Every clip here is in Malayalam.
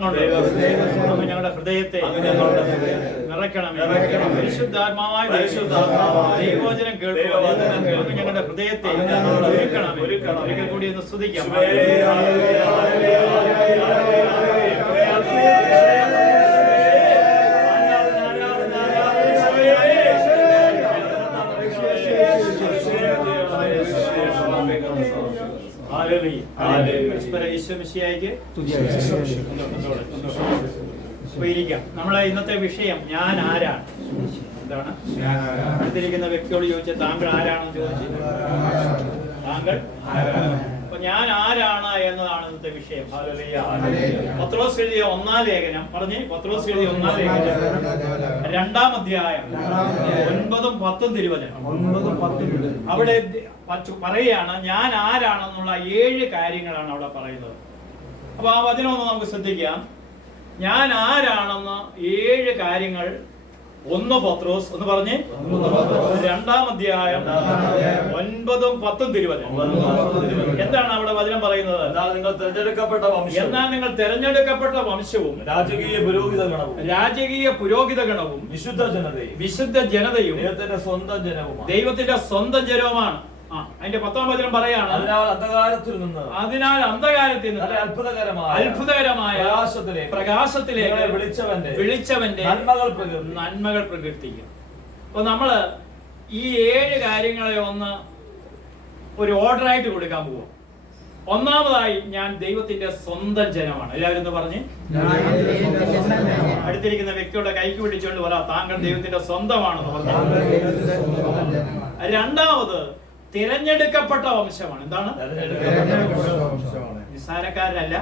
ഞങ്ങളുടെ ഹൃദയത്തെ നിറയ്ക്കണമേ. പരിശുദ്ധാത്മാവായ ദൈവവചനം കേൾക്കുവാൻ ഞങ്ങളുടെ ഹൃദയത്തെ ഒരുക്കണമേ. ഒരിക്കൽ കൂടി ഒന്ന് സ്തുതിക്കാം. നമ്മളെ ഇന്നത്തെ വിഷയം ഞാൻ ആരാണ്. എന്താണ് അടുത്തിരിക്കുന്ന വ്യക്തിയോട് ചോദിച്ച താങ്കൾ ആരാണെന്ന് ചോദിച്ചു. താങ്കൾ അപ്പൊ ഞാൻ ആരാണ് എന്നതാണ് ഇന്നത്തെ വിഷയം. പത്രോസ് എഴുതിയ ഒന്നാം ലേഖനം പറഞ്ഞ് പത്രോസ് എഴുതിയ ഒന്നാം ലേഖനം 2-ാം അധ്യായം 9-10 തിരുവചനം. അവിടെ പറയുകയാണ് ഞാൻ ആരാണെന്നുള്ള 7 കാര്യങ്ങളാണ് അവിടെ പറയുന്നത്. അപ്പൊ ആ വചനം ഒന്ന് നമുക്ക് ശ്രദ്ധിക്കാം. ഞാൻ ആരാണെന്ന് 7 കാര്യങ്ങൾ 1 പത്രോസ് ഒന്ന് പറഞ്ഞ് 2-ാം അധ്യായം 9-10 തിരുവചനം. എന്താണ് അവിടെ വചനം പറയുന്നത്? എന്നാൽ നിങ്ങൾ തെരഞ്ഞെടുക്കപ്പെട്ട വംശവും രാജകീയ പുരോഹിത ഗണവും വിശുദ്ധ ജനതയും ദൈവത്തിന്റെ സ്വന്തം ജനവുമാണ്. അതിന്റെ 10-ാം വചനം പറയാണ് അതിനാൽ അന്ധകാരത്തിൽ നിന്ന് അത്ഭുതകരമായ പ്രകാശത്തിലേക്ക് വിളിച്ചവന്റെ നന്മകൾ പ്രകീർത്തിക്കും. അപ്പൊ നമ്മള് ഈ 7 കാര്യങ്ങളെ ഒന്ന് ഒരു ഓർഡറായിട്ട് കൊടുക്കാൻ പോവാം. ഒന്നാമതായി ഞാൻ ദൈവത്തിന്റെ സ്വന്തം ജനമാണ്. എല്ലാവരും ഒന്ന് പറഞ്ഞ് അടുത്തിരിക്കുന്ന വ്യക്തിയുടെ കൈക്ക് പിടിച്ചുകൊണ്ട് പറ താങ്കൾ ദൈവത്തിന്റെ സ്വന്തമാണെന്ന് പറഞ്ഞു. രണ്ടാമത് തിരഞ്ഞെടുക്കപ്പെട്ട വംശമാണ്. എന്താണ്? നിസ്സാരക്കാരല്ല,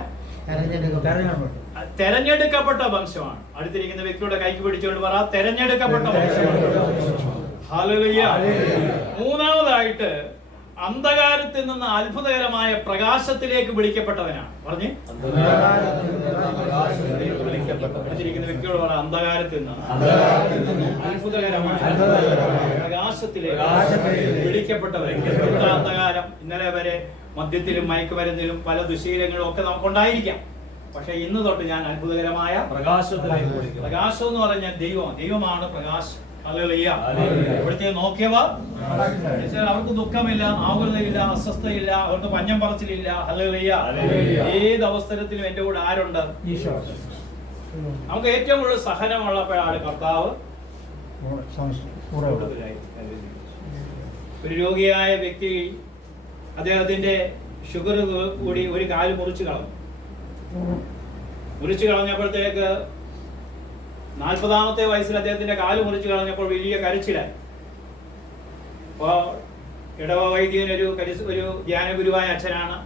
തെരഞ്ഞെടുക്കപ്പെട്ട വംശമാണ്. അടുത്തിരിക്കുന്ന വ്യക്തിയുടെ കൈക്ക് പിടിച്ചുകൊണ്ട് പറ തെരഞ്ഞെടുക്കപ്പെട്ട വംശമാണ്. ഹല്ലേലൂയ. മൂന്നാമതായിട്ട് അന്ധകാരത്തിൽ നിന്ന് അത്ഭുതകരമായ പ്രകാശത്തിലേക്ക് വിളിക്കപ്പെട്ടവനാണ്. പറഞ്ഞ് അടുത്തിരിക്കുന്ന വ്യക്തിയോട് പറ അന്ധകാരത്തിൽ നിന്ന് അത്ഭുതകരമായ പ്രകാശത്തിലേക്ക് വിളിക്കപ്പെട്ടവൻ. അന്ധകാരം ഇന്നലെ വരെ മദ്യത്തിലും മയക്കുമരുന്നിലും പല ദുശീലങ്ങളും ഒക്കെ നമുക്കുണ്ടായിരിക്കാം. പക്ഷെ ഇന്ന് തൊട്ട് ഞാൻ അത്ഭുതകരമായ പ്രകാശത്തിലേക്ക്. പ്രകാശം എന്ന് പറഞ്ഞാൽ ദൈവമാണ് പ്രകാശം. ഹല്ലേലൂയ. ഇവിടുത്തെ നോക്കിയവർ അവർക്ക് ദുഃഖമില്ല, ആകുലതയില്ല, അസ്വസ്ഥയില്ല, അവർക്ക് പഞ്ഞം പറച്ചിലില്ല. ഹല്ലേലൂയ. ഏത് അവസരത്തിലും എന്റെ കൂടെ ആരുണ്ട്? നമുക്ക് ഏറ്റവും കൂടുതൽ സഹനമുള്ളപ്പോഴാണ് കർത്താവ്. ഒരു രോഗിയായ വ്യക്തി അദ്ദേഹത്തിന്റെ ഷുഗർ കൂടി ഒരു കാല് മുറിച്ചു കളഞ്ഞപ്പോഴത്തേക്ക് 40-ാമത്തെ വയസ്സിൽ അദ്ദേഹത്തിന്റെ കാല് മുറിച്ചു കളഞ്ഞപ്പോൾ വലിയ കരച്ചിലായി. അപ്പോ ഇടവ വൈദ്യൻ ഒരു ധ്യാനഗുരുവായ അച്ഛനാണ്.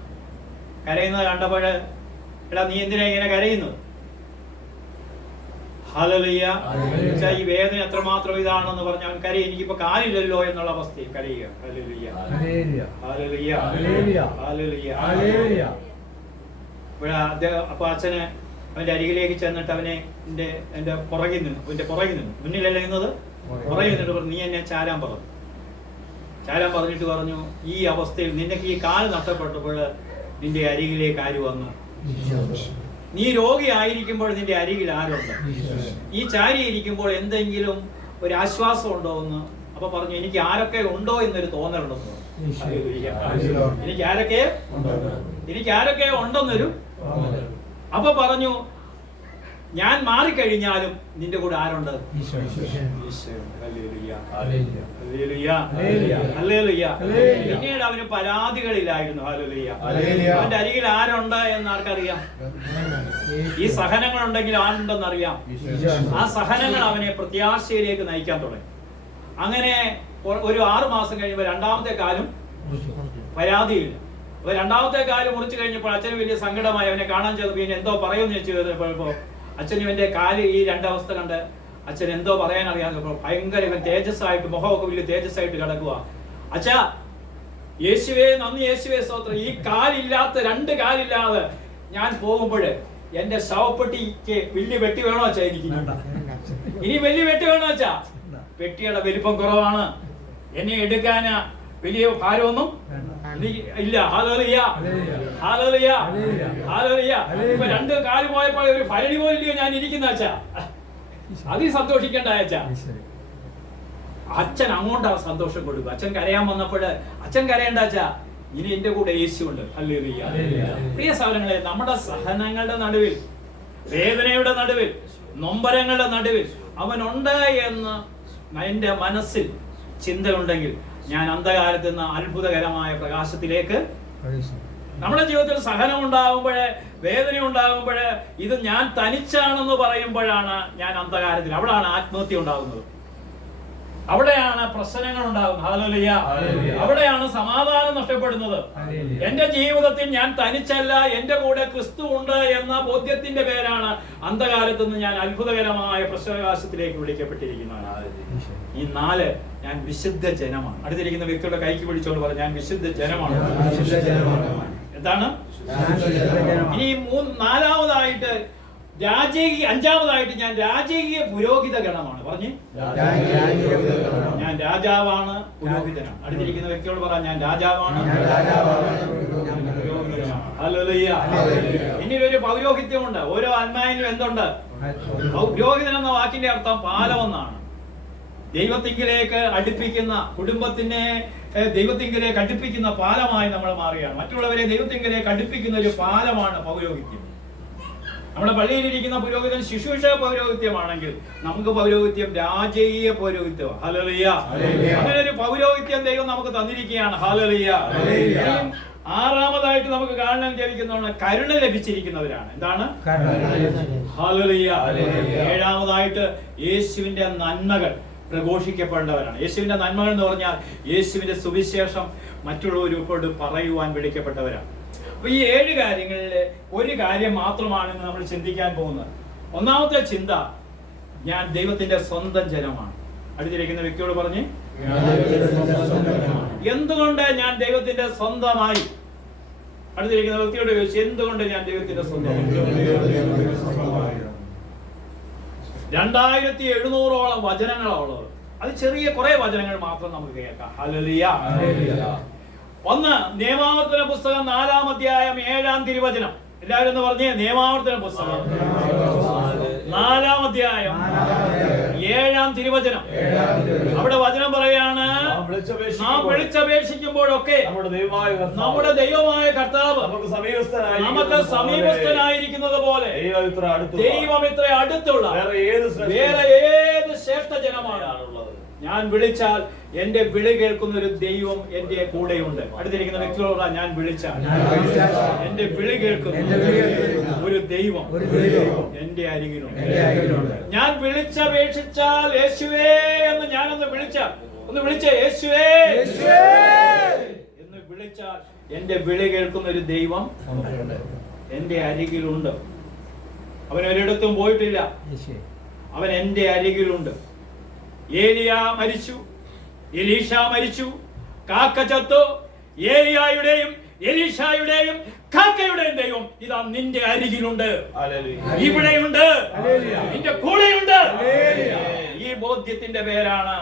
കരയുന്നത് കണ്ടപ്പോൾ എടാ നീ എന്തിനാ ഇങ്ങനെ കരയുന്നത്? ഹല്ലേലൂയ. ഈ വേദന എത്രമാത്രം ഇതാണെന്ന് പറഞ്ഞ അവൻ കരയും. എനിക്കിപ്പോ കാലില്ലല്ലോ എന്നുള്ള അവസ്ഥയിൽ കരയുക. ഹല്ലേലൂയ. ഹല്ലേലൂയ. ഹല്ലേലൂയ. അപ്പൊ അച്ഛന് അവന്റെ അരികിലേക്ക് ചെന്നിട്ട് അവനെ എന്റെ പുറകിൽ നിന്നു മുന്നിലല്ല നിന്നത്, പുറകിൽ നിന്നിട്ട് പറഞ്ഞു നീ എന്നെ ചാരാൻ പറഞ്ഞിട്ട് പറഞ്ഞു ഈ അവസ്ഥയിൽ നിനക്ക് ഈ കാല് നഷ്ടപ്പെട്ടപ്പോൾ നിന്റെ അരികിലേക്ക് ആര് വന്നു? നീ രോഗിയായിരിക്കുമ്പോൾ നിന്റെ അരികിൽ ആരുണ്ട്? ഈ ചാരി ഇരിക്കുമ്പോൾ എന്തെങ്കിലും ഒരു ആശ്വാസം ഉണ്ടോ എന്ന്. അപ്പൊ പറഞ്ഞു എനിക്ക് ആരൊക്കെ ഉണ്ടോ എന്നൊരു തോന്നലുണ്ടെന്ന്. എനിക്ക് ആരൊക്കെ ഉണ്ടെന്നൊരു. അപ്പൊ പറഞ്ഞു ഞാൻ മാറിക്കഴിഞ്ഞാലും നിന്റെ കൂടെ ആരുണ്ട്? പിന്നീട് അവന് പരാതികളില്ലായിരുന്നു. അവന്റെ അരികിൽ ആരുണ്ട് എന്ന് ആർക്കറിയാം? ഈ സഹനങ്ങൾ ഉണ്ടെങ്കിൽ ആരുണ്ടെന്ന് അറിയാം. ആ സഹനങ്ങൾ അവനെ പ്രത്യാശയിലേക്ക് നയിക്കാൻ തുടങ്ങി. അങ്ങനെ ഒരു 6 മാസം കഴിയുമ്പോൾ 2-ാമത്തെ കാലും പരാതിയില്ല. അപ്പൊ 2-ാമത്തെ കാല് മുറിച്ചു കഴിഞ്ഞപ്പോൾ അച്ഛന് വലിയ സങ്കടമായി. അവനെ കാണാൻ ചെന്നപ്പോൾ പിന്നെ എന്തോ പറയുമെന്ന് ചോദിച്ചപ്പോ അച്ഛന് ഇവന്റെ കാല് ഈ 2 അവസ്ഥ കണ്ട് അച്ഛൻ എന്തോ പറയാൻ അറിയാമെന്നപ്പോൾ ഭയങ്കര ഇവൻ തേജസ്സായിട്ട് മുഖമൊക്കെ വലിയ തേജസ്സായിട്ട് കിടക്കുക. അച്ഛാ യേശുവേ നന്ദി, യേശുവേ സ്തോത്രം. ഈ കാലില്ലാത്ത 2 കാലില്ലാതെ ഞാൻ പോകുമ്പോൾ എന്റെ ശവപ്പെട്ടിക്ക് വലിയ വെട്ടി വേണോ അച്ഛാ? ഇനി വലിയ വെട്ടി വേണോ അച്ഛാ? പെട്ടിയുടെ വലിപ്പം കുറവാണ്, എന്നെ എടുക്കാൻ വലിയ ഭാരമൊന്നും ഇല്ല. ഹല്ലേലൂയ, ഹല്ലേലൂയ, ഹല്ലേലൂയ. ഇപ്പൊ 2 കാല് പോയപ്പോൾ ഒരു ഭരണി പോലില്ലയോ ഞാൻ ഇരിക്കുന്ന അച്ഛാ? അതിൽ സന്തോഷിക്കേണ്ട അച്ഛാ. അച്ഛൻ അങ്ങോട്ടാണ് സന്തോഷം കൊടുക്കുക. അച്ഛൻ കരയാൻ വന്നപ്പോൾ അച്ഛൻ കരയേണ്ട അച്ഛാ, ഇനി എന്റെ കൂടെ യേശുണ്ട്. ഹല്ലേലൂയ. പ്രിയ സഹോദരങ്ങളെ, നമ്മുടെ സഹനങ്ങളുടെ നടുവിൽ, വേദനയുടെ നടുവിൽ, നൊമ്പരങ്ങളുടെ നടുവിൽ അവനുണ്ട് എന്ന് എന്റെ മനസ്സിൽ ചിന്തയുണ്ടെങ്കിൽ ഞാൻ അന്ധകാരത്തിൽ നിന്ന് അത്ഭുതകരമായ പ്രകാശത്തിലേക്ക്. നമ്മുടെ ജീവിതത്തിൽ സഹനം ഉണ്ടാകുമ്പോഴേ, വേദന ഉണ്ടാകുമ്പോഴേ, ഇത് ഞാൻ തനിച്ചാണെന്ന് പറയുമ്പോഴാണ് ഞാൻ അന്ധകാരത്തിൽ, അവിടെയാണ് ആത്മഹത്യ ഉണ്ടാകുന്നത്, അവിടെയാണ് പ്രശ്നങ്ങൾ ഉണ്ടാകുന്നത്. ഹല്ലേലൂയ. അവിടെയാണ് സമാധാനം നഷ്ടപ്പെടുന്നത്. എന്റെ ജീവിതത്തിൽ ഞാൻ തനിച്ചല്ല, എന്റെ കൂടെ ക്രിസ്തു ഉണ്ട് എന്ന ബോധ്യത്തിന്റെ പേരാണ് അന്ധകാരത്ത് നിന്ന് ഞാൻ അത്ഭുതകരമായ പ്രകാശത്തിലേക്ക് വിളിക്കപ്പെട്ടിരിക്കുന്നത്. ഈ 4 ഞാൻ വിശുദ്ധ ജനമാണ്. അടുത്തിരിക്കുന്ന വ്യക്തിയുടെ കൈക്ക് പിടിച്ചോണ്ട് പറഞ്ഞു, ഞാൻ വിശുദ്ധ ജനമാണ്. എന്താണ് ഇനി 4-ാമതായിട്ട്? അഞ്ചാമതായിട്ട് ഞാൻ രാജകീയ പുരോഹിത ഗണമാണ്. പറഞ്ഞു, ഞാൻ രാജാവാണ്, പുരോഹിതനാണ്. അടുത്തിരിക്കുന്ന വ്യക്തിയോട് പറയാം, ഞാൻ രാജാവാണ്, പുരോഹിതനാണ്. ഹല്ലേലൂയ. ഇനി ഒരു പൗരോഹിത്യമുണ്ട്. ഓരോ ആത്മാവിനും എന്തുണ്ട്? പുരോഹിതൻ എന്ന വാക്കിന്റെ അർത്ഥം പാലം എന്നാണ്. ദൈവത്തിങ്കിലേക്ക് അടുപ്പിക്കുന്ന, കുടുംബത്തിനെ ദൈവത്തിങ്കിലേക്ക് അടുപ്പിക്കുന്ന പാലമായി നമ്മൾ മാറുകയാണ്. മറ്റുള്ളവരെ ദൈവത്തിങ്കിലേക്ക് അടുപ്പിക്കുന്ന ഒരു പാലമാണ് പൗരോഹിത്യം. നമ്മുടെ പള്ളിയിലിരിക്കുന്ന പുരോഹിതൻ ശുശ്രൂഷ പൗരോഹിത്യമാണെങ്കിൽ നമുക്ക് പൗരോഹിത്യം രാജകീയ പൗരോഹിത്യം. ഹല്ലേലൂയ. അങ്ങനെ ഒരു പൗരോഹിത്യം ദൈവം നമുക്ക് തന്നിരിക്കുകയാണ്. ഹല്ലേലൂയ. 6-ാമതായിട്ട് നമുക്ക് കാണാൻ ലഭിക്കുന്നതാണ് കരുണ ലഭിച്ചിരിക്കുന്നവരാണ്. എന്താണ്? ഹല്ലേലൂയ. 7-ാമതായിട്ട് യേശുവിന്റെ നന്മകൾ പ്രഘോഷിക്കപ്പെടേണ്ടവരാണ്. യേശുവിന്റെ നന്മകൾ എന്ന് പറഞ്ഞാൽ യേശുവിന്റെ സുവിശേഷം മറ്റുള്ളവരോട് പറയുവാൻ വിളിക്കപ്പെട്ടവരാണ്. അപ്പൊ ഈ 7 കാര്യങ്ങളിൽ ഒരു കാര്യം മാത്രമാണ് നമ്മൾ ചിന്തിക്കാൻ പോകുന്നത്. ഒന്നാമത്തെ ചിന്ത, ഞാൻ ദൈവത്തിന്റെ സ്വന്തം ജനമാണ്. അടുത്തിരിക്കുന്ന വ്യക്തിയോട് പറഞ്ഞ്, എന്തുകൊണ്ട് ഞാൻ ദൈവത്തിന്റെ സ്വന്തമായി? അടുത്തിരിക്കുന്ന വ്യക്തിയോട് ചോദിച്ചു, എന്തുകൊണ്ട് ഞാൻ ദൈവത്തിന്റെ സ്വന്തമായി? 2700ഓളം വചനങ്ങളുള്ളത്. അത് ചെറിയ കുറെ വചനങ്ങൾ മാത്രം നമുക്ക് കേൾക്കാം. ഹല്ലേലൂയ. 1 നിയമാവർത്തന പുസ്തകം 4-ാം അധ്യായം 7-ാം തിരുവചനം. എല്ലാവരും എന്ന് പറഞ്ഞേ, നിയമാവർത്തന പുസ്തകം 4-ാം അധ്യായം 7-ാം തിരുവചനം. അവിടെ വചനം പറയാണ്, നാം വിളിച്ചപേക്ഷിക്കുമ്പോഴൊക്കെ നമ്മുടെ ദൈവമായ കർത്താവ് നമുക്ക് സമീപസ്ഥനായിരിക്കുന്നത് പോലെ ദൈവം ഇത്ര അടുത്തുള്ള വേറെ ഏത് ശ്രേഷ്ഠ ജനമാണുള്ളത്. ഞാൻ വിളിച്ചാൽ എന്റെ വിളി കേൾക്കുന്ന ഒരു ദൈവം എന്റെ കൂടെയുണ്ട്. അടുത്തിരിക്കുന്ന വ്യക്തികളോട്, ഞാൻ വിളിച്ചാൽ എന്റെ വിളി കേൾക്കുന്ന ഒരു ദൈവം എന്റെ അരികിലുണ്ട്. ഞാൻ വിളിച്ചപേക്ഷിച്ചാൽ യേശുവേ എന്ന് ഞാനൊന്ന് വിളിച്ചാൽ, ഒന്ന് വിളിച്ചേ, യേശുവേ എന്ന് വിളിച്ചാൽ എന്റെ വിളി കേൾക്കുന്ന ഒരു ദൈവം എന്റെ അരികിലുണ്ട്. അവൻ ഒരിടത്തും പോയിട്ടില്ല, അവൻ എന്റെ അരികിലുണ്ട്. ഏലിയ മരിച്ചു, എലീഷ മരിച്ചു, കാക്ക ചത്തു. ഏലിയായുടെയും എലീഷായുടെയും കാക്കയുടെയും ദൈവം ഇതാ നിന്റെ അരികിലുണ്ട്, ഇവിടെയുണ്ട്, നിന്റെ കൂടെയുണ്ട്. ഈ ബോധ്യത്തിന്റെ പേരാണ്,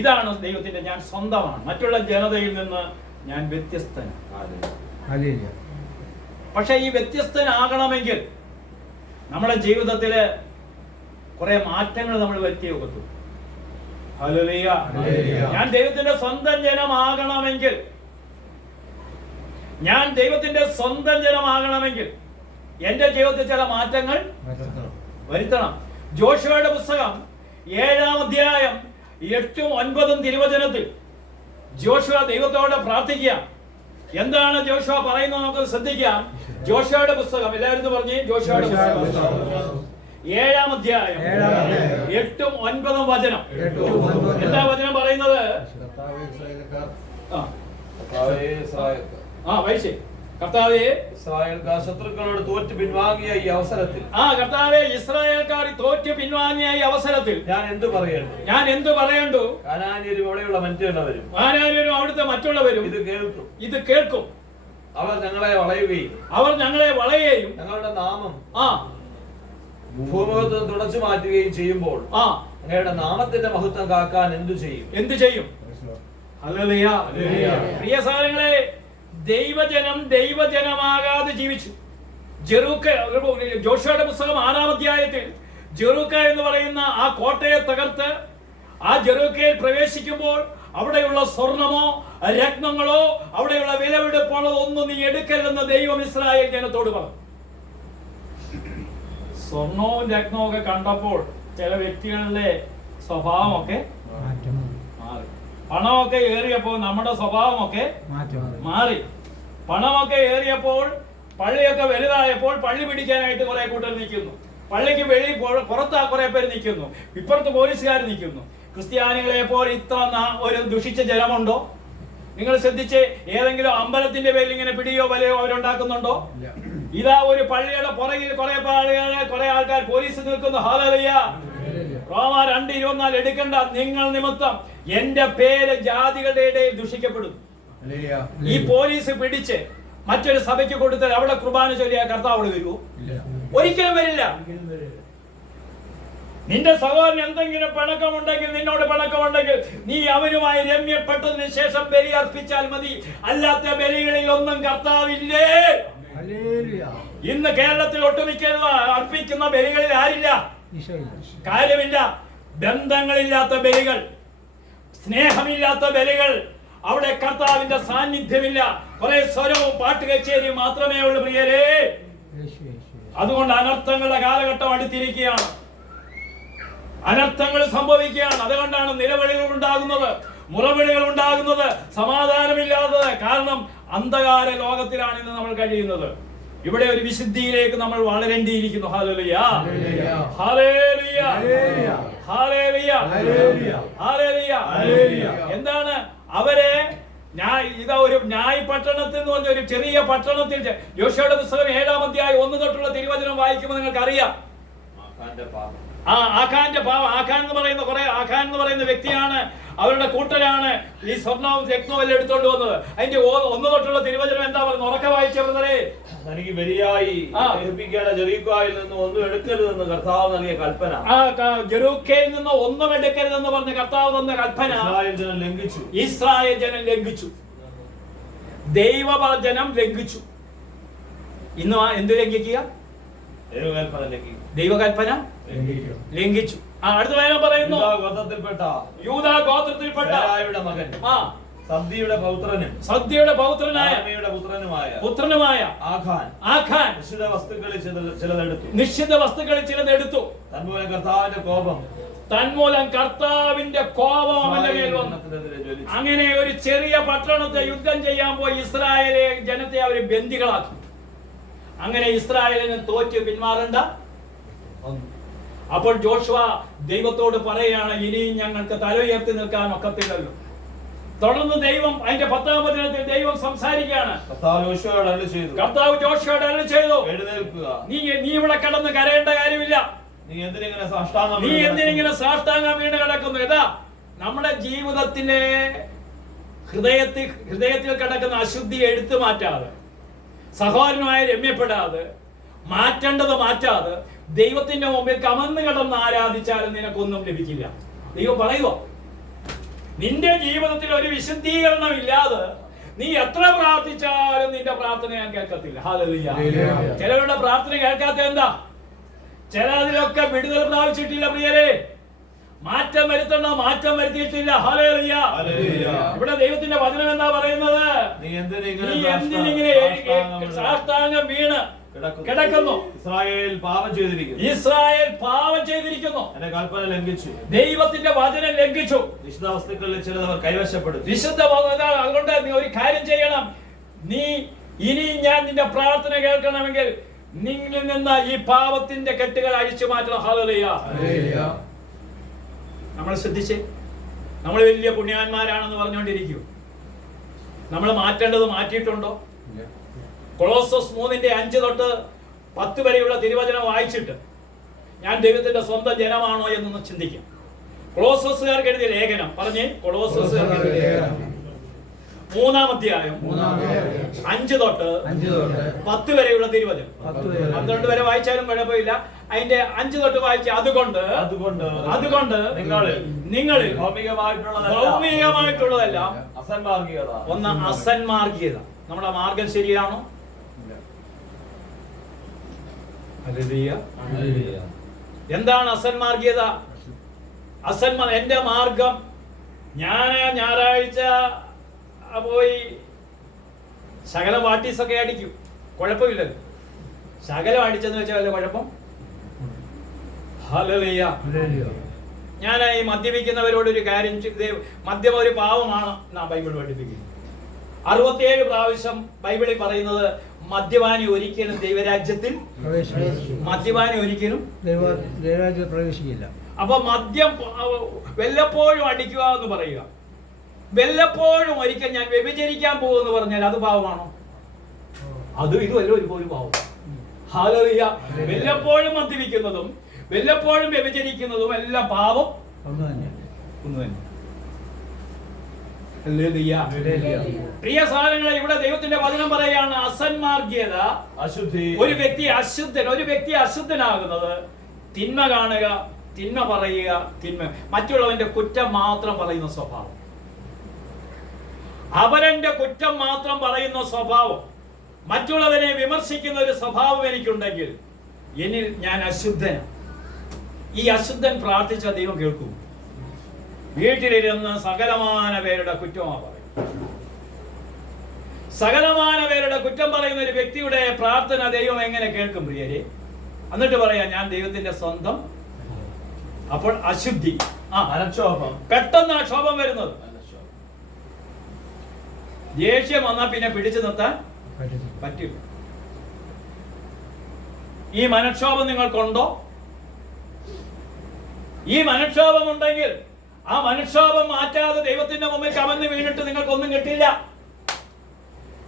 ഇതാണ് ദൈവത്തിന്റെ ഞാൻ സ്വന്തമാണ്, മറ്റുള്ള ജനതയിൽ നിന്ന് ഞാൻ വ്യത്യസ്തനാണ്. പക്ഷെ ഈ വ്യത്യസ്തനാകണമെങ്കിൽ നമ്മുടെ ജീവിതത്തില് കുറെ മാറ്റങ്ങൾ നമ്മൾ വരുത്തിയേ ഒക്കൂ. ഹല്ലേലൂയ. ഞാൻ ദൈവത്തിന്റെ സ്വന്തം ജനമാകണമെങ്കിൽ, ഞാൻ ദൈവത്തിന്റെ സ്വന്തം ജനമാകണമെങ്കിൽ എന്റെ ജീവിതത്തിൽ ചില മാറ്റങ്ങൾ വരുത്തണം. ജോഷുവയുടെ പുസ്തകം 7-ാം അധ്യായം 8ഉം 9ഉം തിരുവചനത്തിൽ ജോഷുവ ദൈവത്തോട് പ്രാർത്ഥിക്കുക. എന്താണ് ജോഷുവ പറയുന്നത് നമുക്ക് ശ്രദ്ധിക്കാം. ജോഷുവയുടെ പുസ്തകം, എല്ലാവരും പറഞ്ഞ്, ജോഷുവയുടെ പുസ്തകം 7-ാം അധ്യായം 8ഉം 9ഉം വചനം. എന്താ വചനം പറയുന്നത്? കർത്താവേ, ഇസ്രായേൽക്കാർ ശത്രുക്കളോട് തോറ്റു പിൻവാങ്ങിയ ഈ അവസരത്തിൽ, കർത്താവേ, ഇസ്രായേൽക്കാർ തോറ്റു പിൻവാങ്ങിയ ഈ അവസരത്തിൽ ഞാൻ എന്തു പറയണ്ടു? കനാന്യരും അവിടെയുള്ള മറ്റുള്ളവരും, കനാന്യരും അവിടുത്തെ മറ്റുള്ളവരും ഇത് കേൾക്കും. അവർ ഞങ്ങളെ വളയുകയും ഞങ്ങളുടെ നാമം ഭൂമുഖത്ത് തുടച്ചു മാറ്റുകയും ചെയ്യുമ്പോൾ അങ്ങയുടെ നാമത്തിന്റെ മഹത്വം കാക്കാൻ എന്തു ചെയ്യും? ഹല്ലേലൂയ. പ്രിയ സഹോദരങ്ങളെ, ദൈവജനം ദൈവജനമാകാതെ ജീവിച്ചു. ജോഷുവയുടെ പുസ്തകം 6-ാം അധ്യായത്തിൽ ജെറൂക്ക എന്ന് പറയുന്ന ആ കോട്ടയെ തകർത്ത് ആ ജെറൂക്കയിൽ പ്രവേശിക്കുമ്പോൾ അവിടെയുള്ള സ്വർണമോ രത്നങ്ങളോ അവിടെയുള്ള വിലപിടിപ്പുള്ളതോ ഒന്നും നീ എടുക്കല്ലെന്ന് ദൈവം ഇസ്രായേൽ ജനത്തോട് പറഞ്ഞു. സ്വർണവും രത്നവും ഒക്കെ കണ്ടപ്പോൾ ചില വ്യക്തികളുടെ സ്വഭാവമൊക്കെ മാറി. പണമൊക്കെ ഏറിയപ്പോൾ നമ്മുടെ സ്വഭാവമൊക്കെ മാറി. പണമൊക്കെ ഏറിയപ്പോൾ പള്ളിയൊക്കെ വലുതായപ്പോൾ പള്ളി പിടിക്കാനായിട്ട് കുറെ കൂട്ടർ നിൽക്കുന്നു. പള്ളിക്ക് വെളി പുറത്ത് കുറെ പേര് നിൽക്കുന്നു. ഇപ്പുറത്ത് പോലീസുകാർ നിൽക്കുന്നു. ക്രിസ്ത്യാനികളെ പോലെ ഇത്ര ഒരു ദുഷിച്ച ജനമുണ്ടോ? നിങ്ങൾ ശ്രദ്ധിച്ച് ഏതെങ്കിലും അമ്പലത്തിന്റെ പേരിൽ ഇങ്ങനെ പിടിയോ വലയോ അവരുണ്ടാക്കുന്നുണ്ടോ? ഇതാ ഒരു പള്ളിയുടെ പുറകിൽ കുറെ ആൾക്കാർ പോലീസ് നിൽക്കുന്നു. ഹല്ലേലൂയ. റോമ 2:24 എടുക്കണ്ട. നിങ്ങൾ നിമിത്തം എന്റെ പേര് ജാതികളുടെ ഇടയിൽ ദുഷിക്കപ്പെടും. ഈ പോലീസ് പിടിച്ച് മറ്റൊരു സഭയ്ക്ക് കൊടുത്താൽ അവിടെ കുർബാന ചൊല്ലിയ കർത്താവ് അവിടെ വരുമോ? ഒരിക്കലും വരില്ല. നിന്റെ സഹോദരൻ എന്തെങ്കിലും പിണക്കമുണ്ടെങ്കിൽ, നിന്നോട് പിണക്കമുണ്ടെങ്കിൽ നീ അവനുമായി രമ്യപ്പെട്ടതിന് ശേഷം ബലി അർപ്പിച്ചാൽ മതി. അല്ലാത്ത ബലികളിൽ ഒന്നും കർത്താവില്ലേ. ഇന്ന് കേരളത്തിൽ ഒട്ടുമിക്ക അർപ്പിക്കുന്ന ബലികളിൽ ആരില്ല? കാര്യമില്ല. ബന്ധങ്ങളില്ലാത്ത ബലികൾ, സ്നേഹമില്ലാത്ത ബലികൾ, അവിടെ കർത്താവിന്റെ സാന്നിധ്യമില്ല. കുറെ സ്വരവും പാട്ട് കച്ചേരിയും മാത്രമേ ഉള്ളൂ പ്രിയരേ. അതുകൊണ്ട് അനർത്ഥങ്ങളുടെ കാലഘട്ടം അടുത്തിരിക്കുകയാണ്. അനർത്ഥങ്ങൾ സംഭവിക്കുകയാണ്. അതുകൊണ്ടാണ് നിലവിളികൾ ഉണ്ടാകുന്നത്, മുറവിളികൾ ഉണ്ടാകുന്നത്, സമാധാനമില്ലാത്തത്. കാരണം അന്ധകാര ലോകത്തിലാണ് ഇന്ന് നമ്മൾ കഴിയുന്നത്. ഇവിടെ ഒരു വിശുദ്ധിയിലേക്ക് നമ്മൾ വളരേണ്ടിയിരിക്കുന്നു. ഹല്ലേലൂയ, ഹല്ലേലൂയ, ഹല്ലേലൂയ, ഹല്ലേലൂയ. എന്താണ് അവരെ ഇതാ ഒരു ന്യായ് പട്ടണത്തിൽ എന്ന് പറഞ്ഞ ഒരു ചെറിയ പട്ടണത്തിൽ യോശുവയുടെ പുസ്തകം 7-ാം അധ്യായം 1 തൊട്ടുള്ള തിരുവചനം വായിക്കുമ്പോൾ നിങ്ങൾക്ക് അറിയാം. ആഖാന്റെ പാവം. ആഖാൻ എന്ന് പറയുന്ന വ്യക്തിയാണ്, അവരുടെ കൂട്ടരാണ് ഈ സ്വർണവും രത്നവും എല്ലാം എടുത്തോണ്ട് വന്നത്. അതിന്റെ 1 തൊട്ടുള്ള തിരുവചനം എന്താ പറയുന്നത്? ഉറക്കെ വായിച്ച ബ്രദറെ. തനിക്ക് ബലിയായി അർപ്പിക്കേണ്ട ജെറീക്കോയിൽ നിന്ന് ഒന്നും എടുക്കരുതെന്ന് കർത്താവ് നൽകിയ കൽപ്പന. ജെറൂക്കയിൽ നിന്ന് ഒന്നും എടുക്കരുതെന്ന് പറഞ്ഞ കർത്താവ് തന്ന കൽപ്പന ഇസ്രായേൽ ജനം ലംഘിച്ചു. ദൈവവചനം ലംഘിച്ചു. ഇന്ന് എന്ത് ലംഘിക്കുക? ദൈവകൽപ്പന ലംഘിച്ചു. അടുത്ത വേഗം പറയുന്നു, യൂദാ ഗോത്രത്തിൽപ്പെട്ട മകൻ സദ്യയുടെ പൗത്രനായ പുത്രനുമായ ആഖാൻ നിശ്ചിത വസ്തുക്കളിൽ ചിലതെടുത്തു. തന്മൂലം കർത്താവിന്റെ കോപം അവന്റെ മേൽ വന്നു. അങ്ങനെ ഒരു ചെറിയ പട്ടണത്തെ യുദ്ധം ചെയ്യാൻ പോയി ഇസ്രായേലിലെ ജനത്തെ അവർ ബന്ദികളാക്കി. അങ്ങനെ ഇസ്രായേലിനെ തോറ്റ് പിന്മാറേണ്ട. അപ്പോൾ ജോഷുവ ദൈവത്തോട് പറയുകയാണ്, ഇനിയും ഞങ്ങൾക്ക് തല ഉയർത്തി നിൽക്കാൻ ഒക്കത്തില്ലല്ലോ. തുടർന്ന് ദൈവം അതിന്റെ 10-ാം വചനത്തിൽ ദൈവം സംസാരിക്കുകയാണ്. കർത്താവ് ജോഷുവയോട് അരുളി ചെയ്തു, നീ ഇവിടെ കിടന്ന് കരയേണ്ട കാര്യമില്ല. നീ എന്തിനിങ്ങനെ സാഷ്ടാംഗം വീണ് കിടക്കുന്നു? ഏതാ നമ്മുടെ ജീവിതത്തിലെ ഹൃദയത്തിൽ കിടക്കുന്ന അശുദ്ധി എടുത്തു മാറ്റാതെ, സഹോദരനുമായി രമ്യപ്പെടാതെ, മാറ്റേണ്ടത് മാറ്റാതെ ദൈവത്തിന്റെ മുമ്പിൽ കമന്ന് കിടന്ന് ആരാധിച്ചാലും നിനക്കൊന്നും ലഭിക്കില്ല. ദൈവം പറയുക, നിന്റെ ജീവിതത്തിൽ ഒരു വിശുദ്ധീകരണം ഇല്ലാതെ നീ എത്ര പ്രാർത്ഥിച്ചാലും നിന്റെ പ്രാർത്ഥന ഞാൻ കേൾക്കത്തില്ല. ഹല്ലേലൂയ. ചിലരുടെ പ്രാർത്ഥന കേൾക്കാത്ത എന്താ? ചിലതിലൊക്കെ വിടുതൽ പ്രാപിച്ചിട്ടില്ല പ്രിയരെ. മാറ്റം വരുത്തണോ? മാറ്റം വരുത്തിയിട്ടില്ല. ഹല്ലേലൂയ. ഇവിടെ ദൈവത്തിന്റെ വചനം എന്താ പറയുന്നത്? നീ എന്തിനിങ്ങനെ സാഷ്ടാംഗം വീണ് കിടക്കുന്നു? ഇസ്രായേൽ പാപം ചെയ്തിരിക്കുന്നു. എന്റെ കൽപ്പന ലംഘിച്ചു. ദൈവത്തിന്റെ വചനം ലംഘിച്ചു. വിശുദ്ധ വസ്തുക്കളിൽ ചിലത് അവർ കൈവശപ്പെടുത്തി. അതുകൊണ്ട് നീ ഒരു കാര്യം ചെയ്യണം. നീ ഇനി ഞാൻ നിന്റെ പ്രാർത്ഥന കേൾക്കണമെങ്കിൽ നിന്നിൽ നിന്ന് ഈ പാപത്തിന്റെ കെട്ടുകൾ അഴിച്ചു മാറ്റണം. ഹല്ലേലൂയ. നമ്മൾ ശ്രദ്ധിച്ച്, നമ്മൾ വലിയ പുണ്യാന്മാരാണെന്ന് പറഞ്ഞുകൊണ്ടിരിക്കും. നമ്മൾ മാറ്റേണ്ടത് മാറ്റിയിട്ടുണ്ടോ? കൊളോസസ് 3:5 തൊട്ട് 10 വരെയുള്ള തിരുവചനം വായിച്ചിട്ട് ഞാൻ ദൈവത്തിന്റെ സ്വന്തം ജനമാണോ എന്നൊന്ന് ചിന്തിക്കാം. കൊളോസസുകാർക്ക് എഴുതിയ ലേഖനം പറഞ്ഞേ. കൊളോസസുകാർക്ക് 3-ാം അധ്യായം 5 തൊട്ട് 10 വരെയുള്ള തിരുവചനം. 12 വരെ വായിച്ചാലും കുഴപ്പമില്ല. അതിന്റെ 5 തൊട്ട് വായിച്ച അതുകൊണ്ട് നിങ്ങളിൽ ഭൗമികമായിട്ടുള്ളതെല്ലാം ഒന്ന് അസന്മാർഗീയത, നമ്മുടെ മാർഗം ശരിയാണോ? എന്താണ് അസന്മാർഗീയത? എന്റെ മാർഗം, ഞാൻ ഞായറാഴ്ച പോയി ശകലം വാട്ടീസൊക്കെ അടിക്കും, കുഴപ്പമില്ലല്ലോ. ശകലം അടിച്ചെന്ന് വെച്ചാൽ വല്ല കുഴപ്പം? ഹല്ലേലൂയ. ഞാൻ ഈ മദ്യപിക്കുന്നവരോട് ഒരു കാര്യം, മദ്യം ഒരു പാവമാണ് എന്നാ ബൈബിൾ പഠിപ്പിക്കുന്നത്. 67 പ്രാവശ്യം ബൈബിളിൽ പറയുന്നത് മദ്യപാനി ഒരിക്കലും ദൈവരാജ്യത്തിൽ പ്രവേശിക്കില്ല. അപ്പൊ മദ്യം വല്ലപ്പോഴും അടിക്കുക എന്ന് പറയുക, വല്ലപ്പോഴും ഒരിക്കൽ ഞാൻ വ്യഭിചരിക്കാൻ പോകുമെന്ന് പറഞ്ഞാൽ അത് പാവമാണോ? ഇതും അല്ല ഒരു പാവം. ഹല്ലേലൂയ. വല്ലപ്പോഴും മദ്യപിക്കുന്നതും വല്ലപ്പോഴും വ്യഭിചരിക്കുന്നതും എല്ലാം പാവം ഒന്ന് തന്നെ. പ്രിയ സഹോദരങ്ങളെ, ഇവിടെ ദൈവത്തിന്റെ വചനം പറയുകയാണ് അസന്മാർഗീയത, അശുദ്ധി. ഒരു വ്യക്തി അശുദ്ധനാകുന്നത് തിന്മ കാണുക, തിന്മ പറയുക, മറ്റുള്ളവന്റെ കുറ്റം മാത്രം പറയുന്ന സ്വഭാവം, അവരന്റെ കുറ്റം മാത്രം പറയുന്ന സ്വഭാവം, മറ്റുള്ളവരെ വിമർശിക്കുന്ന ഒരു സ്വഭാവം എനിക്കുണ്ടെങ്കിൽ എന്നിൽ ഞാൻ അശുദ്ധനാണ്. ഈ അശുദ്ധൻ പ്രാർത്ഥിച്ച ദൈവം കേൾക്കും. വീട്ടിലിരുന്ന് സകലമാന പേരുടെ കുറ്റമാ പറയും. സകലമാന പേരുടെ കുറ്റം പറയുന്ന ഒരു വ്യക്തിയുടെ പ്രാർത്ഥന ദൈവം എങ്ങനെ കേൾക്കും പ്രിയരെ? എന്നിട്ട് പറയാ ഞാൻ ദൈവത്തിന്റെ സ്വന്തം. അപ്പോൾ അശുദ്ധി, പെട്ടെന്ന് ക്ഷോഭം വരുന്നത്. ദേഷ്യം വന്നാൽ പിന്നെ പിടിച്ചു നിർത്താൻ പറ്റില്ല. ഈ മനക്ഷോഭം നിങ്ങൾക്കുണ്ടോ? ഈ മനക്ഷോഭം ഉണ്ടെങ്കിൽ ആ മനക്ഷോഭം മാറ്റാതെ ദൈവത്തിന്റെ മുമ്പിൽ കമന്ന് വീണിട്ട് നിങ്ങൾക്കൊന്നും കിട്ടില്ല.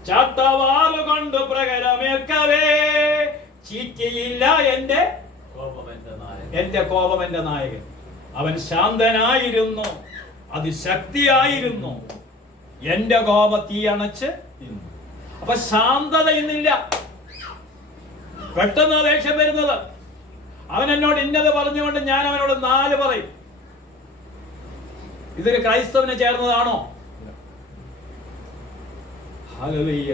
ചാട്ടവാറുകൊണ്ട് പ്രകരമേൽക്കവേ ചീറ്റിയില്ല എന്റെ കോപം എന്റെ നായകൻ. അവൻ ശാന്തനായിരുന്നു, അതിശക്തിയായിരുന്നു, എന്റെ കോപ തീ അണച്ച്. അപ്പൊ ശാന്തത ഇന്നില്ല, പെട്ടെന്ന് ദേഷ്യം വരുന്നത്. അവൻ എന്നോട് ഇന്നത് പറഞ്ഞുകൊണ്ട് ഞാൻ അവനോട് 4 പറയും. ഇതൊരു ക്രൈസ്തവന് ചേർന്നതാണോ? ഹല്ലേലൂയ.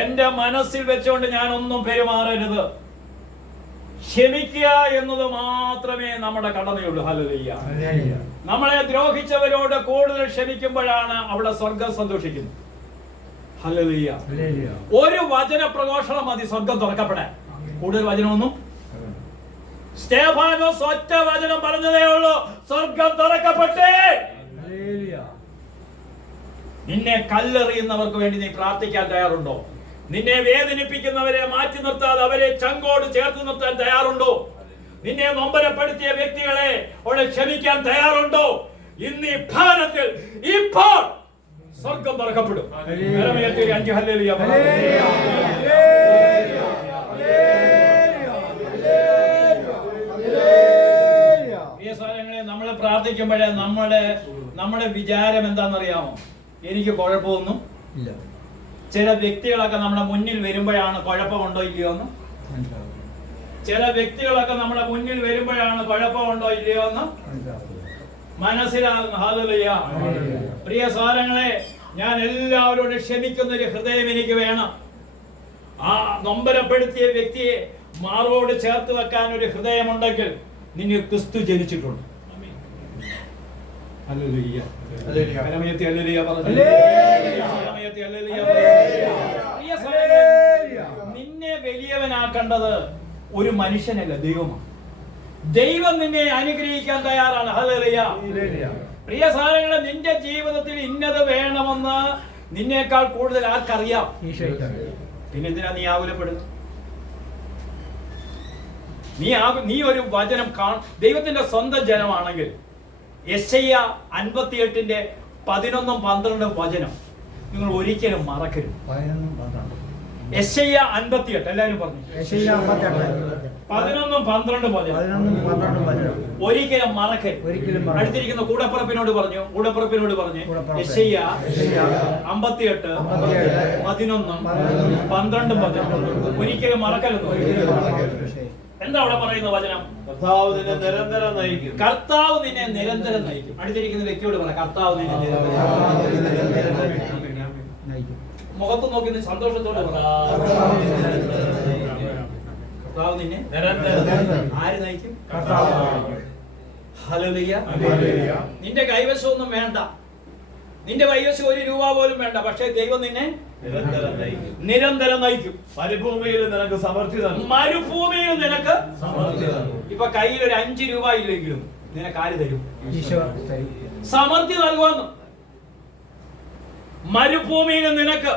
എന്റെ മനസ്സിൽ വെച്ചുകൊണ്ട് ഞാൻ ഒന്നും പെരുമാറരുത്. ക്ഷമിക്കുക എന്നത് മാത്രമേ നമ്മുടെ കടമയുള്ളൂ. ഹല്ലേലൂയ. നമ്മളെ ദ്രോഹിച്ചവരോട് കൂടുതൽ ക്ഷമിക്കുമ്പോഴാണ് അവിടെ സ്വർഗം സന്തോഷിക്കുന്നത്. ഹല്ലേലൂയ. ഒരു വചന പ്രഘോഷണം മതി സ്വർഗം തുറക്കപ്പെടാൻ. കൂടുതൽ വചനമൊന്നും. സ്തേഫാനോസ് ഒറ്റ വചനം പറഞ്ഞതേ ഉള്ളൂ, സ്വർഗം തുറക്കപ്പെട്ടേ. നിന്നെ കല്ലെറിയുന്നവർക്ക് വേണ്ടി നീ പ്രാർത്ഥിക്കാൻ തയ്യാറുണ്ടോ? നിന്നെ വേദനിപ്പിക്കുന്നവരെ മാറ്റി നിർത്താതെ അവരെ ചങ്കോട് ചേർത്ത് നിർത്താൻ തയ്യാറുണ്ടോ? നിന്നെ നൊമ്പരപ്പെടുത്തിയ വ്യക്തികളെ അവിടെ ക്ഷമിക്കാൻ തയ്യാറുണ്ടോ? ഇന്ന് ഈ ഭവനത്തിൽ ഇപ്പോൾ സ്വർഗം തുറക്കപ്പെടും. 5 ഹല്ലേലൂയ. നമ്മൾ പ്രാർത്ഥിക്കുമ്പോഴേ നമ്മുടെ വിചാരം എന്താണെന്നറിയാമോ? എനിക്ക് കുഴപ്പമൊന്നും ഇല്ല. ചില വ്യക്തികളൊക്കെ നമ്മുടെ മുന്നിൽ വരുമ്പോഴാണ് കുഴപ്പമുണ്ടോ ഇല്ലയോ എന്ന്. മനസ്സിലാകുന്നു. ഹല്ലേലൂയ. പ്രിയ സഹോദരങ്ങളെ, ഞാൻ എല്ലാവരോടും ക്ഷമിക്കുന്ന ഒരു ഹൃദയം എനിക്ക് വേണം. ആ നൊമ്പരപ്പെടുത്തിയ വ്യക്തിയെ മാറോട് ചേർത്ത് വെക്കാൻ ഒരു ഹൃദയമുണ്ടെങ്കിൽ നിന്നെ ക്രിസ്തു ജനിച്ചിട്ടുണ്ട്. ഹല്ലേലൂയ. കരമയത്തി ഹല്ലേലൂയ പറഞ്ഞു. നിന്നെ വലിയവനാക്കേണ്ടത് ഒരു മനുഷ്യനല്ല, ദൈവമാണ്. ദൈവം നിന്നെ അനുഗ്രഹിക്കാൻ തയ്യാറാണ്. ഹല്ലേലൂയ. പ്രിയ സഹോദരങ്ങളെ, നിന്റെ ജീവിതത്തിൽ ഇന്നത് വേണമെന്ന് നിന്നേക്കാൾ കൂടുതൽ ആർക്കറിയാം? പിന്നെ എന്തിനാ നീ ആകുലപ്പെടുന്നത്? നീ ഒരു വചനം ദൈവത്തിന്റെ സ്വന്തം ജനമാണെങ്കിൽ യെശയ്യാ 58 11 12 വചനം നിങ്ങൾ ഒരിക്കലും മറക്കരുത്. യെശയ്യാ 58, എല്ലാവരും പറഞ്ഞു. 11 12 വചനം ഒരിക്കലും മറക്കരുത്. അടുത്തിരിക്കുന്ന കൂടപ്പുറപ്പിനോട് പറഞ്ഞു യെശയ്യാ 58 11 12 വചനം ഒരിക്കലും മറക്കരുത്. എന്താ അവിടെ പറയുന്ന വചനം? കർത്താവ് നിന്നെ നിരന്തരം നയിക്കും. അടുത്തിരിക്കുന്ന വ്യക്തിയോട് പറ, കർത്താവ് നിന്നെ നിരന്തരം നയിക്കും. മുഖത്ത് നോക്കി നീ സന്തോഷത്തോടെ പറ. കർത്താവ് നിന്നെ ആര് നയിക്കും? ഹല്ലേലൂയ. നിന്റെ കൈവശമൊന്നും വേണ്ട, നിന്റെ കൈവശം 1 രൂപ പോലും വേണ്ട, പക്ഷേ ദൈവം നിന്നെ നിരന്തരം നയിക്കും. മരുഭൂമിയിൽ നിനക്ക് സമൃദ്ധി നൽകും. മരുഭൂമിയിൽ നിനക്ക് ഇപ്പൊ കയ്യിൽ ഒരു 5 രൂപ ഇല്ലെങ്കിലും നിനക്ക് ആര് തരും? സമൃദ്ധി നൽകുമെന്ന്. മരുഭൂമിയിൽ നിനക്ക്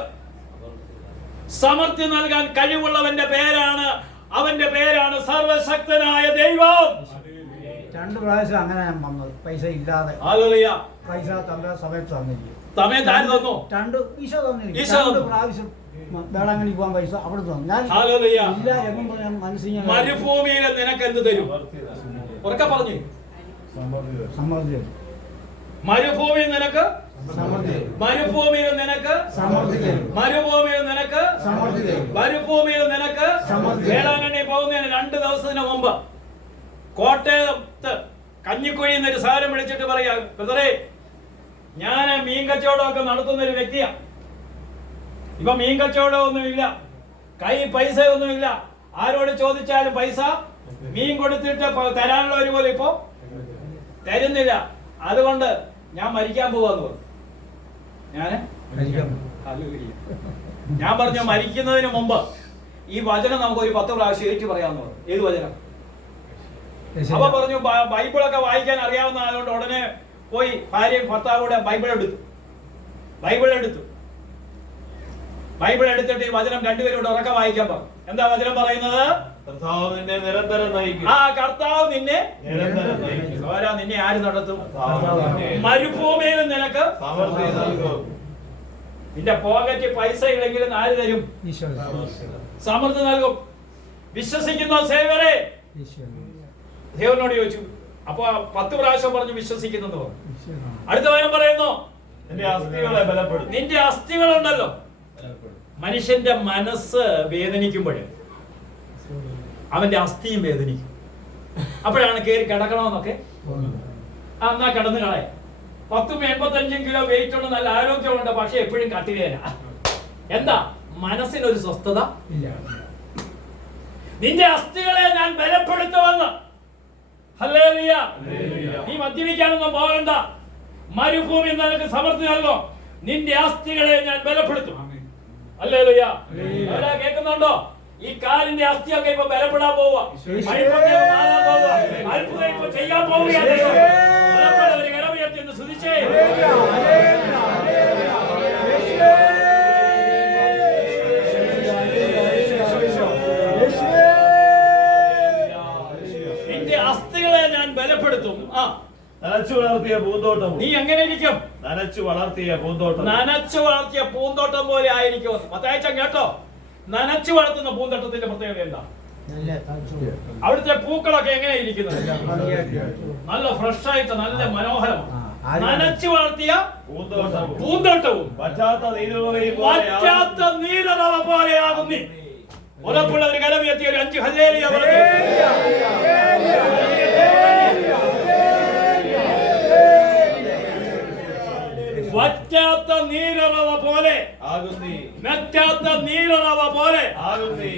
സമൃദ്ധി നൽകാൻ കഴിവുള്ളവന്റെ പേരാണ്, അവന്റെ പേരാണ് സർവശക്തനായ ദൈവം. 2 പ്രാവശ്യം അങ്ങനെ ഞാൻ വന്നത്, പൈസ ഇല്ലാതെ. ഹല്ലേലൂയ. പൈസ തന്ന സമയത്ത് തന്നില്ല. സമയത്ത് ആര് തന്നു? ഈശോ തന്നില്ല. ഈശോ 2 പ്രാവശ്യം വേളാങ്കണ്ണി പോകാൻ പൈസ അവിടെ തന്നു. ഞാൻ ഹല്ലേലൂയ. ഇല്ല എന്നും ഞാൻ മനസ്സിൽ മരുഭൂമിയിൽ നിനക്ക് എന്ത് തരും? ഉറക്കെ പറഞ്ഞു. സമൃദ്ധി. മരുഭൂമിയിൽ നിനക്ക് സമൃദ്ധി. മരുഭൂമിയിൽ നിനക്ക് സമൃദ്ധി. മരുഭൂമിയിൽ നിനക്ക് സമൃദ്ധി. മരുഭൂമിയിൽ നിനക്ക് സമൃദ്ധി. വേളാങ്കണ്ണി പോകുന്നതിന് 2 ദിവസത്തിന് മുമ്പ് കോട്ടയത്ത് കഞ്ഞിക്കുഴി എന്നൊരു സാധനം വിളിച്ചിട്ട് പറയാ, ബ്രദറെ, ഞാൻ മീൻ കച്ചവടമൊക്കെ നടത്തുന്ന ഒരു വ്യക്തിയാ. ഇപ്പൊ മീൻ കച്ചവടം ഒന്നുമില്ല, കൈ പൈസ ഒന്നുമില്ല, ആരോട് ചോദിച്ചാലും പൈസ മീൻ കൊടുത്തിട്ട് തരാനുള്ള ഒരു പോലെ ഇപ്പോ തരുന്നില്ല. അതുകൊണ്ട് ഞാൻ മരിക്കാൻ പോവാന്ന് പറഞ്ഞു. ഞാൻ പറഞ്ഞു മരിക്കുന്നതിന് മുമ്പ് ഈ വചനം നമുക്ക് ഒരു 10 പ്രാവശ്യം ഏറ്റു പറയാമെന്ന് പറഞ്ഞു. ഏത് വചനം? അപ്പൊ പറഞ്ഞു ബൈബിളൊക്കെ വായിക്കാൻ അറിയാവുന്ന ആളുകൊണ്ട് ഉടനെ പോയി ഭാര്യയും ഭർത്താവൂടെ ബൈബിൾ എടുത്തിട്ട് ഈ വചനം 2 പേരോട് ഉറക്കെ വായിക്കാൻ പറഞ്ഞു. എന്താ വചനം പറയുന്നത്? കർത്താവ് നിന്നെ നിരന്തരം നയിക്കും. കർത്താവ് നിന്നെ നിരന്തരം നയിക്കും. നിന്നെ ആര് നടത്തും? മരുഭൂമിയിൽ നിനക്ക് സമൃദ്ധി നൽകും. നിന്റെ പോക്കറ്റ് പൈസ ഇല്ലെങ്കിലും ആര് തരും? സമൃദ്ധി നൽകും. വിശ്വസിക്കുന്ന സേവരെ ദൈവനോട് ചോദിച്ചു. അപ്പൊ 10 പ്രാവശ്യം പറഞ്ഞു വിശ്വസിക്കുന്നു. അടുത്ത വചനം പറയുന്നു നിന്റെ അസ്ഥികളെ ബലപ്പെടും. നിന്റെ അസ്ഥികളുണ്ടല്ലോ. മനുഷ്യന്റെ മനസ്സ് വേദനിക്കുമ്പോൾ അവന്റെ അസ്ഥിയും വേദനിക്കും. അപ്പോഴാണ് കയറി കിടക്കണമെന്നൊക്കെ എന്നാ കിടന്നു കളയ. 10-85 കിലോ വെയിറ്റ് ഉണ്ട്, നല്ല ആരോഗ്യമുണ്ട്, പക്ഷെ എപ്പോഴും കട്ടിലേന. എന്താ? മനസ്സിനൊരു സ്വസ്ഥത ഇല്ല. നിന്റെ അസ്ഥികളെ ഞാൻ ബലപ്പെടുത്തുമെന്ന്. ഹല്ലേലൂയ. നീ മദ്യപിക്കാനൊന്നും പോകണ്ട. മരുഭൂമി നിനക്ക് സമൃദ്ധി നൽകും. നിന്റെ അസ്ഥികളെ ഞാൻ ബലപ്പെടുത്തും. ഹല്ലേലൂയ. കേൾക്കുന്നുണ്ടോ? ഈ കാലിന്റെ അസ്ഥിയൊക്കെ ഇപ്പൊ ബലപ്പെടാൻ പോവുക, അത്ഭുതം ഇപ്പൊ ചെയ്യാൻ പോവുകയാണ്. ശ്രദ്ധിച്ചേ. നിന്റെ അസ്ഥികളെ ഞാൻ ബലപ്പെടുത്തും. നനച്ചു വളർത്തിയ പൂന്തോട്ടം. നീ എങ്ങനെ ഇരിക്കും? നനച്ചു വളർത്തിയ പൂന്തോട്ടം. നനച്ചു വളർത്തിയ പൂന്തോട്ടം പോലെ ആയിരിക്കും. മത്തായിച്ച കേട്ടോ, നനച്ചു വളർത്തുന്ന പൂന്തോട്ടത്തിന്റെ പ്രത്യേകത എന്താ? അവിടുത്തെ പൂക്കളൊക്കെ എങ്ങനെ ഇരിക്കുന്നത്? നല്ല ഫ്രഷ് ആയിട്ട്, നല്ല മനോഹരമാണ്. നനച്ചു വളർത്തിയ പൂന്തോട്ടവും വറ്റാത്ത നീരുറവ പോലെയാകും നീ. ഉറപ്പുള്ള ഒരു കരം എത്തിയ ഒരു 5 ഹല്ലേലൂയ പറഞ്ഞു. വറ്റാത്ത നീരുറവ പോലെ വറ്റാത്ത നീരുറവ പോലെ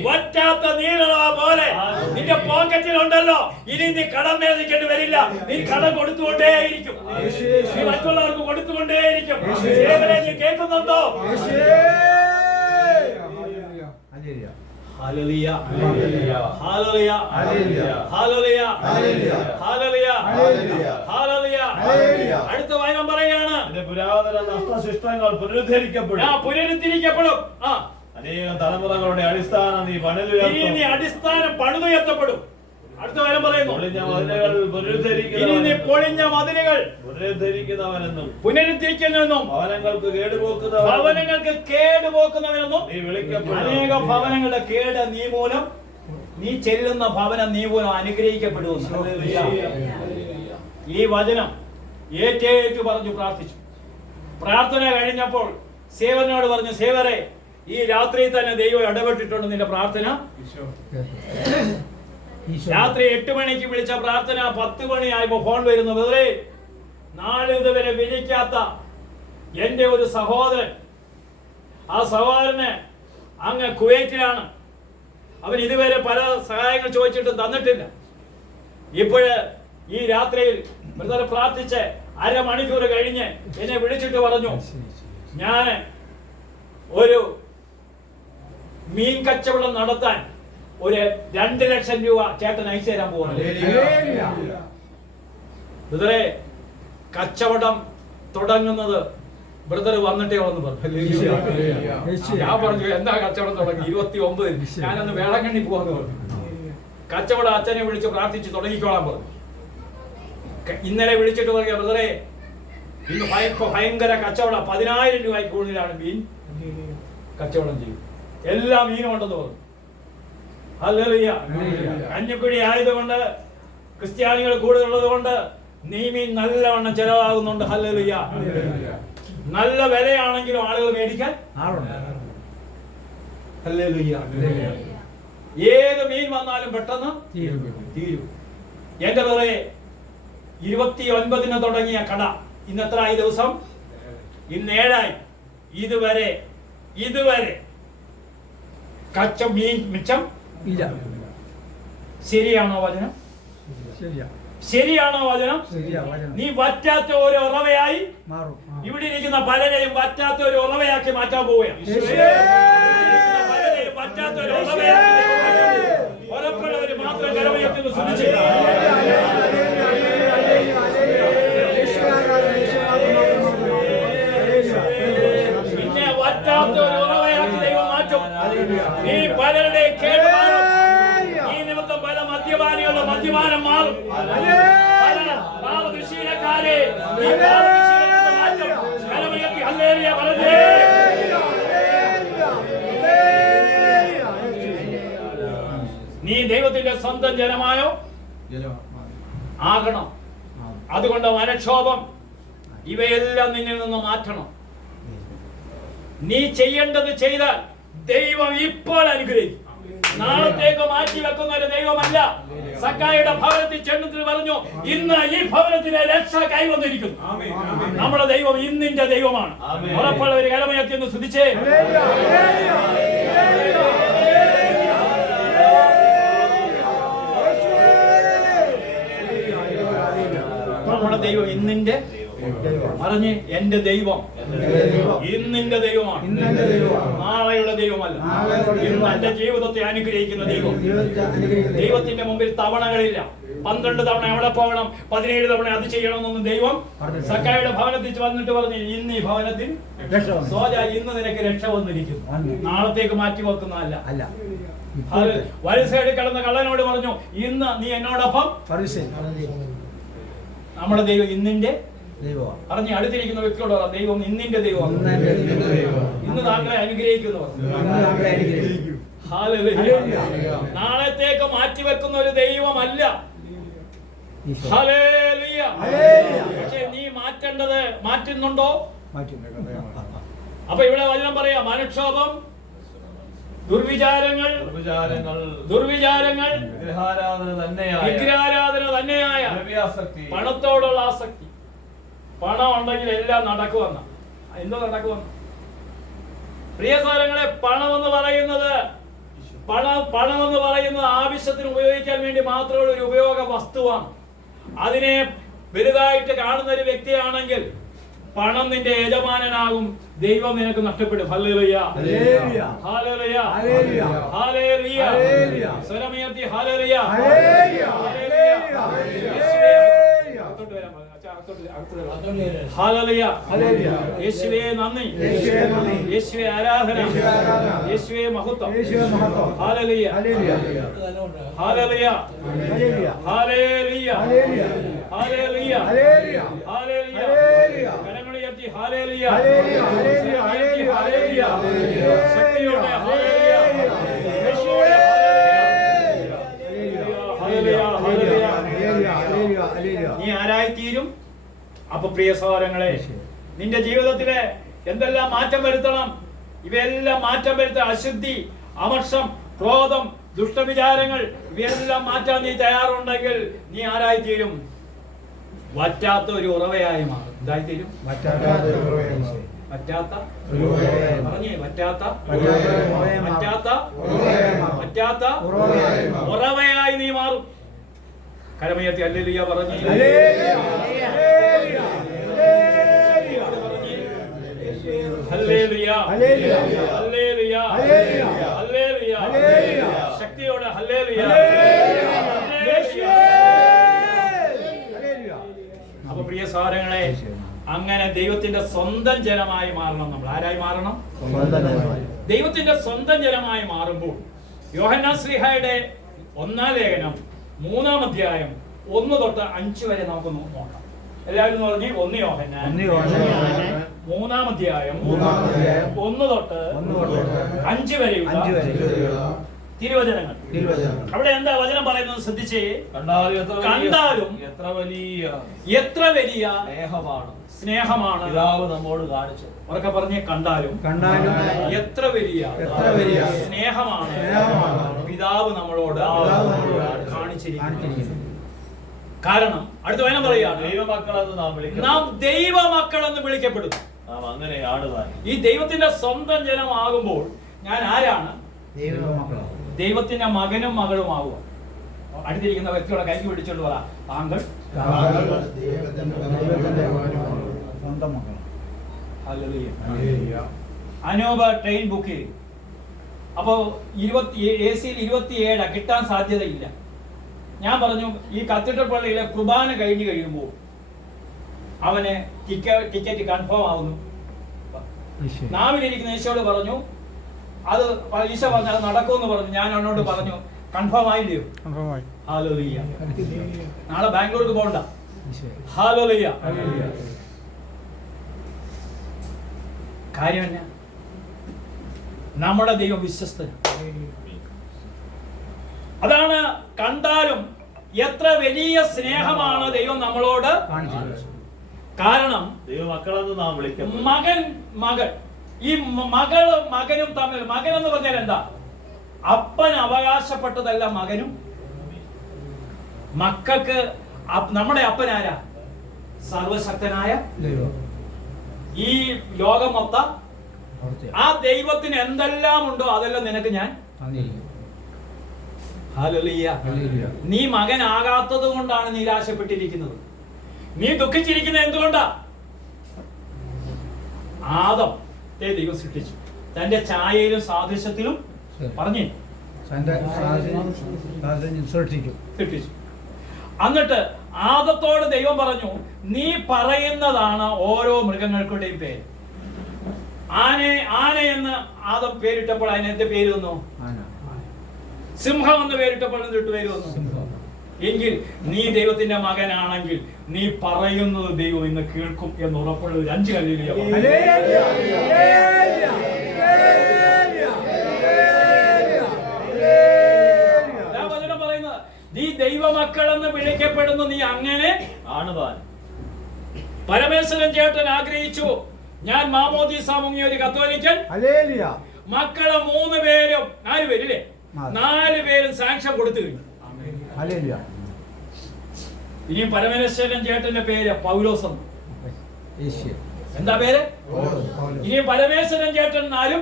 വറ്റാത്ത നീരുറവ പോലെ നിന്റെ പോക്കറ്റിലുണ്ടല്ലോ. ഇനി നീ കടം മേടിക്കേണ്ടി വരില്ല. നീ കടം കൊടുത്തുകൊണ്ടേയിരിക്കും. നീ മറ്റുള്ളവർക്ക് കൊടുത്തുകൊണ്ടേയിരിക്കും. നീ കേൾക്കുന്നുണ്ടോ? ഹല്ലേലൂയ. ഹല്ലേലൂയ. ഹല്ലേലൂയ. ഹല്ലേലൂയ. ഹല്ലേലൂയ. ഹല്ലേലൂയ. അടുത്ത വചനം പറയാണ്, പുരാതന നഷ്ടശിഷ്ടങ്ങൾ പുനരുദ്ധരിക്കപ്പെടും. അനേകം തലമുറകളുടെ അടിസ്ഥാനം നീ അടിസ്ഥാനം പണിതുയർത്തപ്പെടും. അടുത്ത വചനം പറയുന്നു, ഇനി നീ പൊളിഞ്ഞ മതിലുകൾ പുനരുദ്ധരിക്കുന്നവെന്നും ഭവനങ്ങൾക്ക് കേടുപോക്കുന്നവനെന്നും നീ വിളിക്കപ്പെടും. അനേക ഭവനങ്ങളുടെ കേട് നീ മൂലം, നീ ചെല്ലുന്ന ഭവനം നീ മൂലം അനുഗ്രഹിക്കപ്പെടുമെന്ന്. ഈ വചനം ഏറ്റേറ്റു പറഞ്ഞു പ്രാർത്ഥിച്ചു. പ്രാർത്ഥന കഴിഞ്ഞപ്പോൾ സേവനോട് പറഞ്ഞു, സേവരെ, ഈ രാത്രി തന്നെ ദൈവം ഇടപെട്ടിട്ടുണ്ട്. നിന്റെ പ്രാർത്ഥന രാത്രി 8 മണിക്ക് വിളിച്ച പ്രാർത്ഥന 10 മണിയായപ്പോ ഫോൺ വരുന്നു. വെറുതെ നാളിതുവരെ വിളിക്കാത്ത എന്റെ ഒരു സഹോദരൻ ആ സഹോദരന് അങ്ങ് കുവൈറ്റിലാണ്. അവൻ ഇതുവരെ പല സഹായങ്ങൾ ചോദിച്ചിട്ടും തന്നിട്ടില്ല. ഇപ്പോഴ് ഈ രാത്രിയിൽ ബ്രദർ പ്രാർത്ഥിച്ച് അരമണിക്കൂർ കഴിഞ്ഞ് എന്നെ വിളിച്ചിട്ട് പറഞ്ഞു, ഞാൻ ഒരു മീൻ കച്ചവടം നടത്താൻ ഒരു 2 ലക്ഷം രൂപ ചേട്ടൻ അയച്ചു തരാൻ പോകുന്നു. ബ്രദറെ, കച്ചവടം തുടങ്ങുന്നത് ബ്രദർ വന്നിട്ടേ വന്ന് പറഞ്ഞു. ഞാൻ പറഞ്ഞു, എന്താ കച്ചവടം തുടങ്ങി? 29 ഞാനൊന്ന് വേളക്കണ്ണി പോവാന്ന് പറഞ്ഞു. കച്ചവടം അച്ഛനെ വിളിച്ച് പ്രാർത്ഥിച്ച് തുടങ്ങിക്കോളാൻ പറഞ്ഞു. ഇന്നലെ വിളിച്ചിട്ട് പറയാ, ബ്രദറെ ഇന്ന് ഭയങ്കര കച്ചവടം, 10,000 രൂപയ്ക്ക് കൂടുതലാണ് മീൻ കച്ചവടം ചെയ്യും. എല്ലാ മീനും ഉണ്ടെന്ന് പറഞ്ഞു. ഹല്ലേലൂയ. കഞ്ഞിക്കുഴി ആയതുകൊണ്ട്, ക്രിസ്ത്യാനികൾ കൂടുതലുള്ളത് കൊണ്ട് നീ മീൻ നല്ലവണ്ണം ചെലവാകുന്നുണ്ട്. ഹല്ലേലൂയ. നല്ല വിലയാണെങ്കിലും ആളുകൾ മേടിക്കാൻ ഹല്ലേലൂയ. ഏത് മീൻ വന്നാലും പെട്ടെന്ന് തീരും. എന്റെ ബ്രദറെ, 29-ന് തുടങ്ങിയ കട ഇന്ന് എത്രയായി ദിവസം? ഇന്ന് 7ആയി. ഇതുവരെ മീൻ മിച്ചം ഇല്ല. ശരിയാണോ വചനം? ശരിയാണോ വചനം? നീ വറ്റാത്ത ഒരു ഉറവയായി മാറും. ഇവിടെ ഇരിക്കുന്ന പലരെയും വറ്റാത്ത ഒരു ഉറവയാക്കി മാറ്റാൻ പോവുകയാണ്. പലരെയും വറ്റാത്ത ഒരു ഉറവയാക്കി ഉറപ്പുള്ളവര് മാത്രം കരമയത്തിന് ശ്രമിച്ചില്ല. പിന്നെ വറ്റാത്ത ഒരു ഉറവയാക്കി ദൈവം മാറ്റും. നീ പലരുടെയും കേട്ട് മാറും. ഈ നിമിത്തം പല മദ്യപാനികളുടെ മദ്യപാനം മാറും. നീ ദൈവത്തിന്റെ സ്വന്തം ജനമായോ ആകണം. അതുകൊണ്ട് മനക്ഷോഭം ഇവയെല്ലാം നിന്നിൽ നിന്ന് മാറ്റണം. നീ ചെയ്യേണ്ടത് ചെയ്താൽ ദൈവം ഇപ്പോൾ അനുഗ്രഹിക്കും. നാളത്തേക്ക് മാറ്റി വെക്കുന്ന ഒരു ദൈവമല്ല. സക്കായിയുടെ ഭവനത്തിൽ ചെന്നിട്ട് പറഞ്ഞു, ഇന്ന് ഈ ഭവനത്തിലെ രക്ഷ കൈവന്നിരിക്കുന്നു. നമ്മുടെ ദൈവം ഇന്നിന്റെ ദൈവമാണ്. ഉറപ്പുള്ള ഒരു കരമയത്തി എന്ന് ശ്രദ്ധിച്ചേ. നമ്മുടെ ദൈവം ഇന്നിന്റെ പറഞ്ഞ്, എന്റെ ദൈവം ഇന്നിന്റെ ദൈവമാണ്, നാളെയുള്ള ദൈവമല്ല. ഇന്ന് എന്റെ ജീവിതത്തെ അനുഗ്രഹിക്കുന്ന ദൈവം. ദൈവത്തിന്റെ മുമ്പിൽ തവണകളില്ല. 12 തവണ എവിടെ പോകണം, 17 തവണ അത് ചെയ്യണമെന്നൊന്നും ദൈവം സക്കായിയുടെ ഭവനത്തിൽ വന്നിട്ട് പറഞ്ഞു, ഇന്ന് ഈ ഭവനത്തിൽ സോജ, ഇന്ന് നിനക്ക് രക്ഷ വന്നിരിക്കുന്നു. നാളത്തേക്ക് മാറ്റി വെക്കുന്നതല്ല. വലസൈഡിൽ കിടന്ന കള്ളനോട് പറഞ്ഞു, ഇന്ന് നീ എന്നോടൊപ്പം. നമ്മുടെ ദൈവം ഇന്നിന്റെ പറഞ്ഞ് അടുത്തിരിക്കുന്ന വ്യക്തിയോട് പറ, ദൈവം ഇന്നിന്റെ ദൈവം, ഇന്ന് താങ്കളെ അനുഗ്രഹിക്കുന്നു. നാളത്തേക്ക് മാറ്റിവെക്കുന്ന ഒരു ദൈവമല്ല. പക്ഷെ നീ മാറ്റേണ്ടത് മാറ്റുന്നുണ്ടോ? അപ്പൊ ഇവിടെ വചനം പറയാ, മനക്ഷോഭം, ദുർവിചാരങ്ങൾ വിഗ്രഹാരാധന തന്നെയായ പണത്തോടുള്ള ആസക്തി. പണം ഉണ്ടെങ്കിൽ എല്ലാം നടക്കുമെന്ന. എന്തോ നടക്കുമെന്ന്? പ്രിയ സഹോദരങ്ങളെ, പണമെന്ന് പറയുന്നത് ആവശ്യത്തിന് ഉപയോഗിക്കാൻ വേണ്ടി മാത്രമുള്ള ഒരു ഉപയോഗ വസ്തുവാണ്. അതിനെ വലുതായിട്ട് കാണുന്ന ഒരു വ്യക്തിയാണെങ്കിൽ പണം നിന്റെ യജമാനനാകും, ദൈവം നിനക്ക് നഷ്ടപ്പെടും. ഹല്ലേലൂയ, ഹല്ലേലൂയ, ഹല്ലേലൂയ, ഹല്ലേലൂയ. സ്വരമുയർത്തി ഹല്ലേലൂയ, ഹല്ലേലൂയ. യേശുവേ നന്ദി, യേശുവേ ആരാധന, യേശുവേ മഹത്വം. ഹല്ലേലൂയ, ഹല്ലേലൂയ, ഹല്ലേലൂയ, ഹല്ലേലൂയ, ഹല്ലേലൂയ. കരങ്ങളുയർത്തി ഹല്ലേലൂയ, ഹല്ലേലൂയ, ഹല്ലേലൂയ. ശക്തിയോടെ ഹല്ലേലൂയ, യേശുവേ ഹല്ലേലൂയ, ഹല്ലേലൂയ, ഹല്ലേലൂയ. നീ ആരായിത്തീരും? അപ്പൊ പ്രിയ സഹോദരങ്ങളെ, നിന്റെ ജീവിതത്തിലെ എന്തെല്ലാം മാറ്റം വരുത്തണം? ഇവയെല്ലാം മാറ്റം വരുത്താൻ അശുദ്ധി, അമർഷം, ക്രോധം, ദുഷ്ടവിചാരങ്ങൾ ഇവയെല്ലാം മാറ്റാൻ നീ തയ്യാറുണ്ടെങ്കിൽ നീ ആരായിത്തീരും? വറ്റാത്ത ഒരു ഉറവയായി മാറും. എന്തായിത്തീരും? പറ്റാത്ത ഉറവയായി പറഞ്ഞേ പറ്റാത്ത ഉറവയായി പറ്റാത്ത ഉറവയായി പറ്റാത്ത ഉറവയായി ഉറവയായി നീ മാറും. കരമയത്തി ഹല്ലേലൂയ പറഞ്ഞേ. ഹല്ലേലൂയ ഹല്ലേലൂയ ഹല്ലേലൂയ ഹല്ലേലൂയ ഹല്ലേലൂയ ഹല്ലേലൂയ ശക്തിയോടെ ഹല്ലേലൂയ. അപ്പൊ പ്രിയ സഹോദരങ്ങളെ, അങ്ങനെ ദൈവത്തിന്റെ സ്വന്തം ജനമായി മാറണം. നമ്മൾ ആരായി മാറണം? ദൈവത്തിന്റെ സ്വന്തം ജനമായി മാറുമ്പോൾ യോഹന്നാൻ ശ്ലീഹായുടെ 1-ാം ലേഖനം 3-ാം അധ്യായം 1 തൊട്ട് 5 വരെ നമുക്ക് നോക്കാം. എല്ലാവരും പറഞ്ഞ് 1 യോഹന്നാൻ 3-ാം അധ്യായം 1 തൊട്ട് 5 വരെയുള്ള തിരുവചനങ്ങൾ. അവിടെ എന്താ വചനം പറയുന്നത് ശ്രദ്ധിച്ചേ. കണ്ടാലും എത്ര വലിയ സ്നേഹമാണ് പിതാവ് നമ്മോട് കാണിച്ചത്. ഉറക്കെ പറഞ്ഞേ. കണ്ടാലും എത്ര വലിയ സ്നേഹമാണ് പിതാവ് നമ്മളോട് കാണിച്ചിരിക്കുന്നത്. കാരണം അടുത്ത വചനം പറയുകയാണ്, ദൈവമക്കളെന്ന് നാം ദൈവമക്കളെന്ന് വിളിക്കപ്പെടുന്നു. നാം അങ്ങനെയാണ് താൻ. ഈ ദൈവത്തിന്റെ സ്വന്തം ജനമാകുമ്പോൾ ഞാൻ ആരാണ്? ദൈവത്തിന്റെ മകനും മകളും ആവുക. അടുത്തിരിക്കുന്ന വ്യക്തിയുടെ കൈ പിടിച്ചോണ്ട് പറ, താങ്കൾ അനൂപ ട്രെയിൻ ബുക്ക് ചെയ്തു. അപ്പോ AC-യിൽ 27 കിട്ടാൻ സാധ്യതയില്ല. ഞാൻ പറഞ്ഞു ഈ കത്തീഡ്രൽ പള്ളിയിലെ കുർബാന കഴിഞ്ഞു കഴിയുമ്പോൾ അവന് ടിക്കറ്റ് കൺഫേം ആവുന്നു. നാവിലിരിക്കുന്ന ഈശോയോട് പറഞ്ഞു, അത് ഈശോ പറഞ്ഞു അത് നടക്കുമെന്ന് പറഞ്ഞു. ഞാൻ അവനോട് പറഞ്ഞു കൺഫേം ആയില്ലയോ? ഹല്ലേലൂയ. നാളെ ബാംഗ്ലൂർക്ക് പോകണ്ട. ഹല്ലേലൂയ. കാര്യം എന്നാ? നമ്മുടെ ദൈവം വിശ്വസ്തൻ. അതാണ് കണ്ടാലും എത്ര വലിയ സ്നേഹമാണ് ദൈവം നമ്മളോട്. കാരണം ദൈവമക്കളെന്ന് നാം വിളിക്കുന്നു. മകൻ ഈ മകനും തമ്മിൽ, മകൻ എന്ന് പറഞ്ഞാൽ എന്താ? അപ്പൻ അവകാശപ്പെട്ടതല്ല മകനും. മക്കൾക്ക് നമ്മുടെ അപ്പൻ ആരാ? സർവശക്തനായ ഈ ലോകം മൊത്തം ആ ദൈവത്തിന് എന്തെല്ലാം ഉണ്ടോ അതെല്ലാം നിനക്ക് ഞാൻ. ഹല്ലേലൂയ. നീ മകനാകാത്തത് കൊണ്ടാണ് നിരാശപ്പെട്ടിരിക്കുന്നത്. നീ ദുഃഖിച്ചിരിക്കുന്നത് എന്തുകൊണ്ടാ? ആദം ദൈവം സൃഷ്ടിച്ചു തന്റെ ഛായയിലും സാദൃശ്യത്തിലും പറഞ്ഞു സൃഷ്ടിച്ചു. എന്നിട്ട് ആദത്തോട് ദൈവം പറഞ്ഞു, നീ പറയുന്നതാണ് ഓരോ മൃഗങ്ങൾക്കുടെയും പേര്. ആന എന്ന് ആദം പേരിട്ടപ്പോൾ അതിന് എന്ത് പേര് വന്നു? സിംഹം എന്ന് പേരിട്ടപ്പോൾ എന്തിട്ട് പേര് വന്നു? എങ്കിൽ നീ ദൈവത്തിന്റെ മകനാണെങ്കിൽ നീ പറയുന്നത് ദൈവം ഇന്ന് കേൾക്കും എന്ന് ഉറപ്പുള്ള ഒരു 5 ഹല്ലേലൂയ. പറയുന്നത് നീ ദൈവമക്കളെന്ന് വിളിക്കപ്പെടുന്നു. നീ അങ്ങനെ ആണ് താൻ. പരമേശ്വരൻ ചേട്ടൻ ആഗ്രഹിച്ചു, ഞാൻ മാമോദീസ മുങ്ങിയ ഒരു കത്തോലിക്കൻ മക്കളെ 3 പേരും 4 പേരില്ലേ 4 പേരും സാങ്ഷൻ കൊടുത്തു കഴിഞ്ഞു. ഇനിയും പരമേശ്വരൻ ചേട്ടന്റെ പേര് പൗലോസ്. എന്താ പേര്? ഇനിയും പരമേശ്വരൻ ചേട്ടൻ 4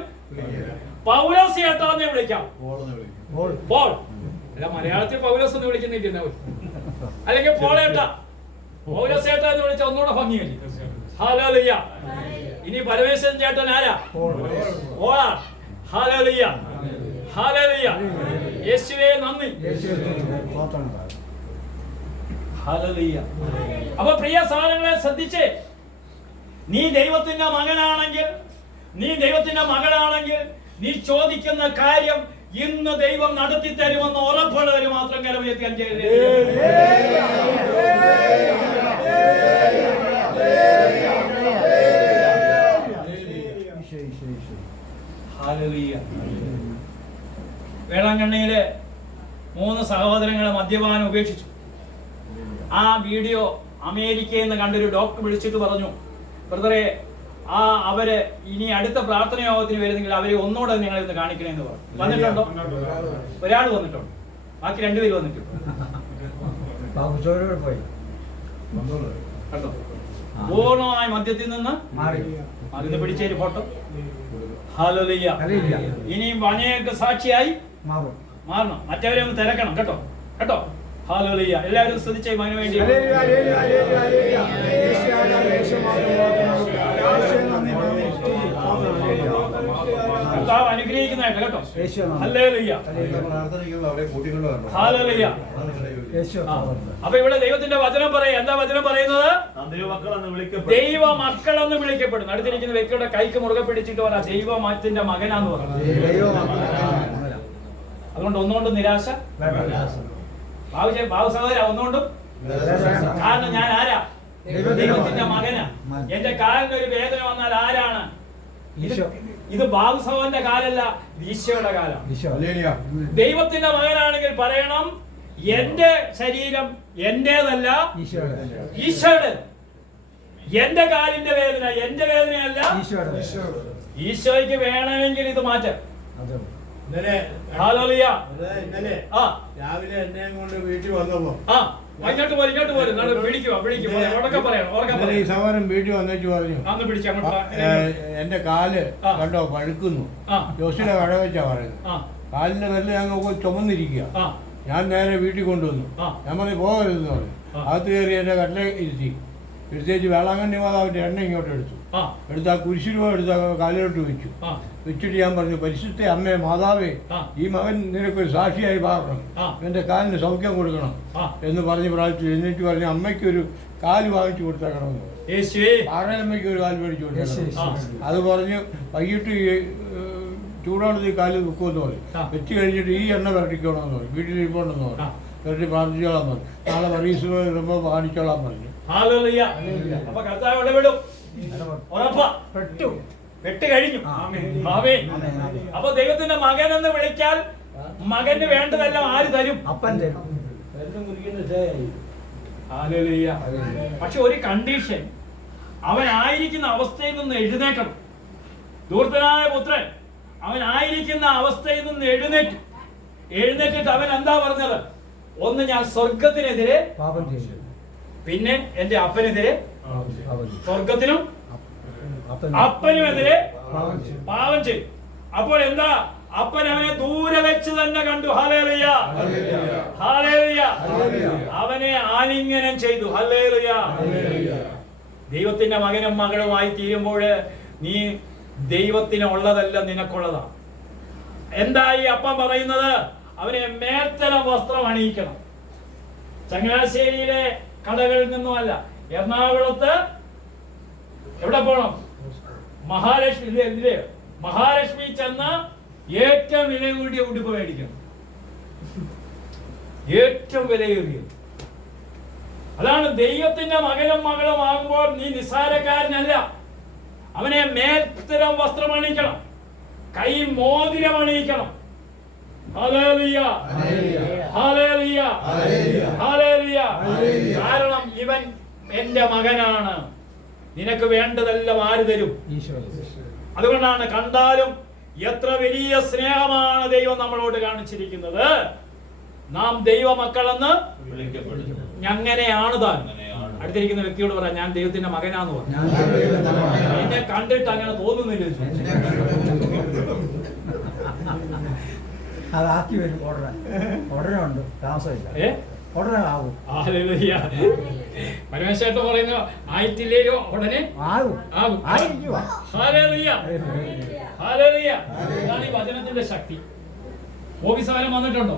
പൗലോസ് ചേട്ടാന്നെ വിളിക്കാം. പോൾ അല്ല, മലയാളത്തിൽ പൗലോസ് എന്ന് വിളിക്കുന്നില്ല, അല്ലെങ്കിൽ പോളേട്ട. പൗലോസ് ചേട്ട എന്ന് വിളിച്ച ഒന്നുകൂടെ ഭംഗിയല്ലേ? ഹല്ലേലൂയ. ഇനി പരമേശ്വരൻ ചേട്ടൻ ആരാ? പോളാ. ഹല്ലേലൂയ. ഹല്ലേലൂയ. യേശുവേ നന്ദി. ഹല്ലേലൂയ. അപ്പൊ പ്രിയ സഹോദരങ്ങളെ ശ്രദ്ധിച്ചേ, നീ ദൈവത്തിന്റെ മകനാണെങ്കിൽ, നീ ദൈവത്തിന്റെ മകളാണെങ്കിൽ, നീ ചോദിക്കുന്ന കാര്യം ഇന്ന് ദൈവം നടത്തി തരുമെന്ന് ഉറപ്പുള്ളവർ മാത്രം കരമുയർത്തി വേളാങ്കണ്ണിയിലെ 3 സഹോദരങ്ങളെ മദ്യപാനം ഉപേക്ഷിച്ചു. ആ വീഡിയോ അമേരിക്കയിൽ നിന്ന് കണ്ടൊരു ഡോക്ടർ വിളിച്ചിട്ട് പറഞ്ഞു, ബ്രദറെ അവര് ഇനി അടുത്ത പ്രാർത്ഥന യോഗത്തിന് വരുന്നെങ്കിൽ അവരെ ഒന്നുകൂടെ നിങ്ങളെ ഒന്ന് കാണിക്കണമെന്ന് പറഞ്ഞു. വന്നിട്ടുണ്ടോ? ഒരാൾ വന്നിട്ടുണ്ട്, ബാക്കി 2 പേര് വന്നിട്ടുണ്ട്. കണ്ടോ? പൂർണ്ണമായി മദ്യത്തിൽ നിന്ന് മാറി. അതിന് പിടിച്ചൊരു ഫോട്ടോ. ഹല്ലേലൂയ. ഹല്ലേലൂയ. ഇനിയും അനേക സാക്ഷിയായി മാറും. മാറണം. മറ്റവരെ ഒന്ന് തിരക്കണം കേട്ടോ. കേട്ടോ? ഹല്ലേലൂയ. എല്ലാവരും സ്തുതിച്ചേ അതിനു വേണ്ടി. ഹല്ലേലൂയ, ഹല്ലേലൂയ, ഹല്ലേലൂയ, ഹല്ലേലൂയ. യേശു ആരാധന, യേശു മാത്രം. യേശു നന്ദി, കർത്താവ് അനുഗ്രഹിക്കുന്നതായിട്ട് കേട്ടോ. യേശു നന്ദി. ഹല്ലേലൂയ. ഹല്ലേലൂയ. യേശു അപ്പൊ ഇവിടെ ദൈവത്തിന്റെ വചനം പറയും. എന്താ വചനം പറയുന്നത്? ദൈവമക്കളെന്ന് വിളിക്കപ്പെടും. ദൈവ മക്കളെന്ന് വിളിക്കപ്പെടുന്നു. അടുത്തിരിക്കുന്ന വ്യക്തിയുടെ കൈക്ക് മുറുകെ പിടിച്ചിട്ട് പറ, ദൈവത്തിന്റെ മകനാന്ന് പറഞ്ഞു. അതുകൊണ്ട് ഒന്നുകൊണ്ടും നിരാശ. ബാബു സഹോദര ഒന്നുകൊണ്ടും. കാരണം ഞാൻ ആരാ? ദൈവത്തിന്റെ മകനാ. എന്റെ കാലിന് ഒരു വേദന വന്നാൽ ആരാണ്? ഇത് ബാബു സഹോദരന്റെ കാലല്ല, ഈശോയുടെ കാലം. ദൈവത്തിന്റെ മകനാണെങ്കിൽ പറയണം, എന്റെ ശരീരം എന്റേതല്ല, ഈശോയുടെ. എന്റെ കാലിന്റെ വേദന എന്റെ വേദനയല്ല, ഈശോയ്ക്ക് വേണമെങ്കിൽ ഇത് മാറ്റാം. ഇന്നലെ എന്നെയും കൊണ്ട് വീട്ടിൽ വന്നപ്പോ ഈ സഹോദരൻ വീട്ടിൽ വന്നിട്ട് പറഞ്ഞു, എന്റെ കാല് കണ്ടോ പഴുക്കുന്നു. ജോസിയുടെ കട വെച്ചാ പറയുന്നത്. കാലിന്റെ നല്ല ഞങ്ങൾ ചുമന്നിരിക്കുക. ഞാൻ നേരെ വീട്ടിൽ കൊണ്ടുവന്നു. ഞാൻ പറഞ്ഞു പോകരുതെന്ന് പറഞ്ഞു. അകത്ത് കയറി എന്റെ കട്ടിലെ ഇരുത്തേച്ച് വേളാങ്കണ്ണി മാതാവിന്റെ എണ്ണ ഇങ്ങോട്ട് എടുത്തു. എടുത്ത് ആ കുരിശുരൂപ എടുത്ത് കാലിലോട്ട് വെച്ചു. വെച്ചിട്ട് ഞാൻ പറഞ്ഞു, പരിശുദ്ധ അമ്മേ മാതാവേ, ഈ മകൻ നിനക്കൊരു സാക്ഷിയായി മാറണം, എന്റെ കാലിന് സൗഖ്യം കൊടുക്കണം എന്ന് പറഞ്ഞ് പ്രാർത്ഥിച്ചു. എന്നിട്ട് പറഞ്ഞു, അമ്മയ്ക്കൊരു കാല് വാങ്ങിച്ചു കൊടുത്തേക്കണമെന്ന് പറഞ്ഞു. പാറയമ്മയ്ക്ക് ഒരു കാല് മേടിച്ചു കൊടുത്തേക്കണം. അത് പറഞ്ഞ് വൈകിട്ട് ചൂടാണത് കാല് വെക്കുമെന്ന് പറയും. വെച്ച് കഴിഞ്ഞിട്ട് ഈ എണ്ണ വരട്ടിക്കോണമെന്ന് പറയും. വീട്ടിൽ ഇരിപ്പുണ്ടെന്ന് പറയും. വരട്ടി പ്രാർത്ഥിച്ചോളാൻ പറഞ്ഞു. നാളെ പരീക്ഷ വരുമ്പോൾ കാണിച്ചോളാൻ പറഞ്ഞു. അപ്പൊ കർത്താവ് ഇടപെടും. പെട്ട് കഴിഞ്ഞു. അപ്പൊ ദൈവത്തിന്റെ മകൻ എന്ന് വിളിച്ചാൽ മകന് വേണ്ടതെല്ലാം ആര് തരും? അപ്പൻ തരും. പക്ഷെ ഒരു കണ്ടീഷൻ, അവനായിരിക്കുന്ന അവസ്ഥയിൽ നിന്ന് എഴുന്നേക്കണം. ധൂർത്തനായ പുത്രൻ അവനായിരിക്കുന്ന അവസ്ഥയിൽ നിന്ന് എഴുന്നേറ്റിട്ട് അവൻ എന്താ പറഞ്ഞത്? ഒന്ന്, ഞാൻ സ്വർഗത്തിനെതിരെ പാപം ചെയ്തു. പിന്നെ എന്റെ അപ്പനെതിരെ, സ്വർഗത്തിനും അപ്പനുമെതിരെ പാപം ചെയ്തു. അപ്പോൾ എന്താ? അപ്പൻ അവനെ ദൂരെ വെച്ച് തന്നെ കണ്ടു. Hallelujah, hallelujah. അവനെ ആലിംഗനം ചെയ്തു. ഹല്ലേലൂയ. ദൈവത്തിന്റെ മകനും മകളുമായി തീരുമ്പോൾ നീ ദൈവത്തിന് ഉള്ളതല്ല, നിനക്കുള്ളതാ. എന്താ ഈ അപ്പൻ പറയുന്നത്? അവനെ മേൽത്തരം വസ്ത്രം അണിയിക്കണം. ചങ്ങനാശ്ശേരിയിലെ കടകളിൽ നിന്നുമല്ല, എറണാകുളത്ത് എവിടെ പോണം? മഹാലക്ഷ്മി ചെന്ന് ഏറ്റവും വില കൂടിയ ഉടുപ്പ് മേടിക്കണം. ഏറ്റവും വിലയേറിയത്. അതാണ് ദൈവത്തിന്റെ മകനും മകളും ആകുമ്പോൾ നീ നിസ്സാരക്കാരനല്ല. അവനെ മേൽത്തരം വസ്ത്രം അണിയിക്കണം, കൈ മോതിരം അണിയിക്കണം. ഹല്ലേലൂയ, ഹല്ലേലൂയ, ഹല്ലേലൂയ. കാരണം ഇവൻ എന്റെ മകനാണ്. നിനക്ക് വേണ്ടതെല്ലാം ആര് തരും? അതുകൊണ്ടാണ് കണ്ടാലും എത്ര വലിയ സ്നേഹമാണ് ദൈവം നമ്മളോട് കാണിച്ചിരിക്കുന്നത്. നാം ദൈവമക്കളെന്ന് അങ്ങനെയാണ് താൻ. അടുത്തിരിക്കുന്ന വ്യക്തിയോട് പറയാം, ഞാൻ ദൈവത്തിന്റെ മകനാന്ന് പറഞ്ഞു. എന്നെ കണ്ടിട്ട് അങ്ങനെ തോന്നുന്നില്ല. അതാക്കി വരും. ഉടനെ ഉണ്ട്, താമസമില്ല. ഉടനെ ആകും. പരമേശ്വരൻ പറയുന്ന ആയിട്ടില്ലേലോ ഉടനെ ആകും. ഇതാണ് ഈ വചനത്തിന്റെ ശക്തി. ഓഫീസുകാരൻ വന്നിട്ടുണ്ടോ?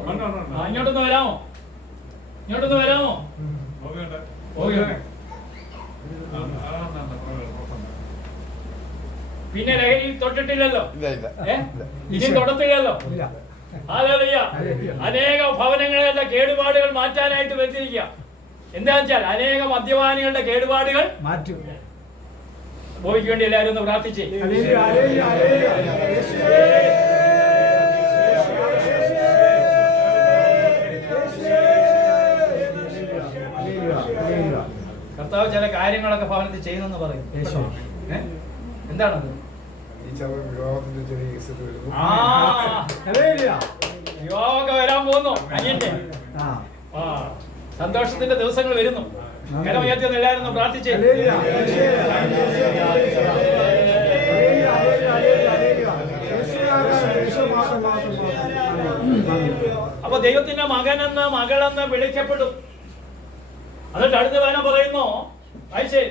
ഇങ്ങോട്ടൊന്ന് വരാമോ? ഇങ്ങോട്ടൊന്ന് വരാമോ? പിന്നെ ലഹരി തൊട്ടിട്ടില്ലല്ലോ, ഇനി തൊടത്തില്ലല്ലോ. അനേക ഭവനങ്ങളിലെ കേടുപാടുകൾ മാറ്റാനായിട്ട് വെച്ചിരിക്കുക. എന്താണെന്ന് വെച്ചാൽ അനേക മദ്യപാനികളുടെ കേടുപാടുകൾ മാറ്റും. ബോയ്ക്ക് വേണ്ടി എല്ലാവരും ഒന്ന് പ്രാർത്ഥിച്ചേ. കർത്താവ് ചില കാര്യങ്ങളൊക്കെ ഭവനത്തിൽ ചെയ്യുന്നെന്ന് പറയും. എന്താണത്? വിവാഹമൊക്കെ വരാൻ പോകുന്നു. അനിയന്റെ സന്തോഷത്തിന്റെ ദിവസങ്ങൾ വരുന്നു. കരമുയർത്തി എല്ലാവരും ഒന്ന് പ്രാർത്ഥിച്ചേ. ഹല്ലേലൂയ. അപ്പൊ ദൈവത്തിന്റെ മകനെന്ന് മകളെന്ന് വിളിക്കപ്പെടും. എന്നിട്ട് അടുത്ത വചനം പറയുന്നു, അയച്ചേ,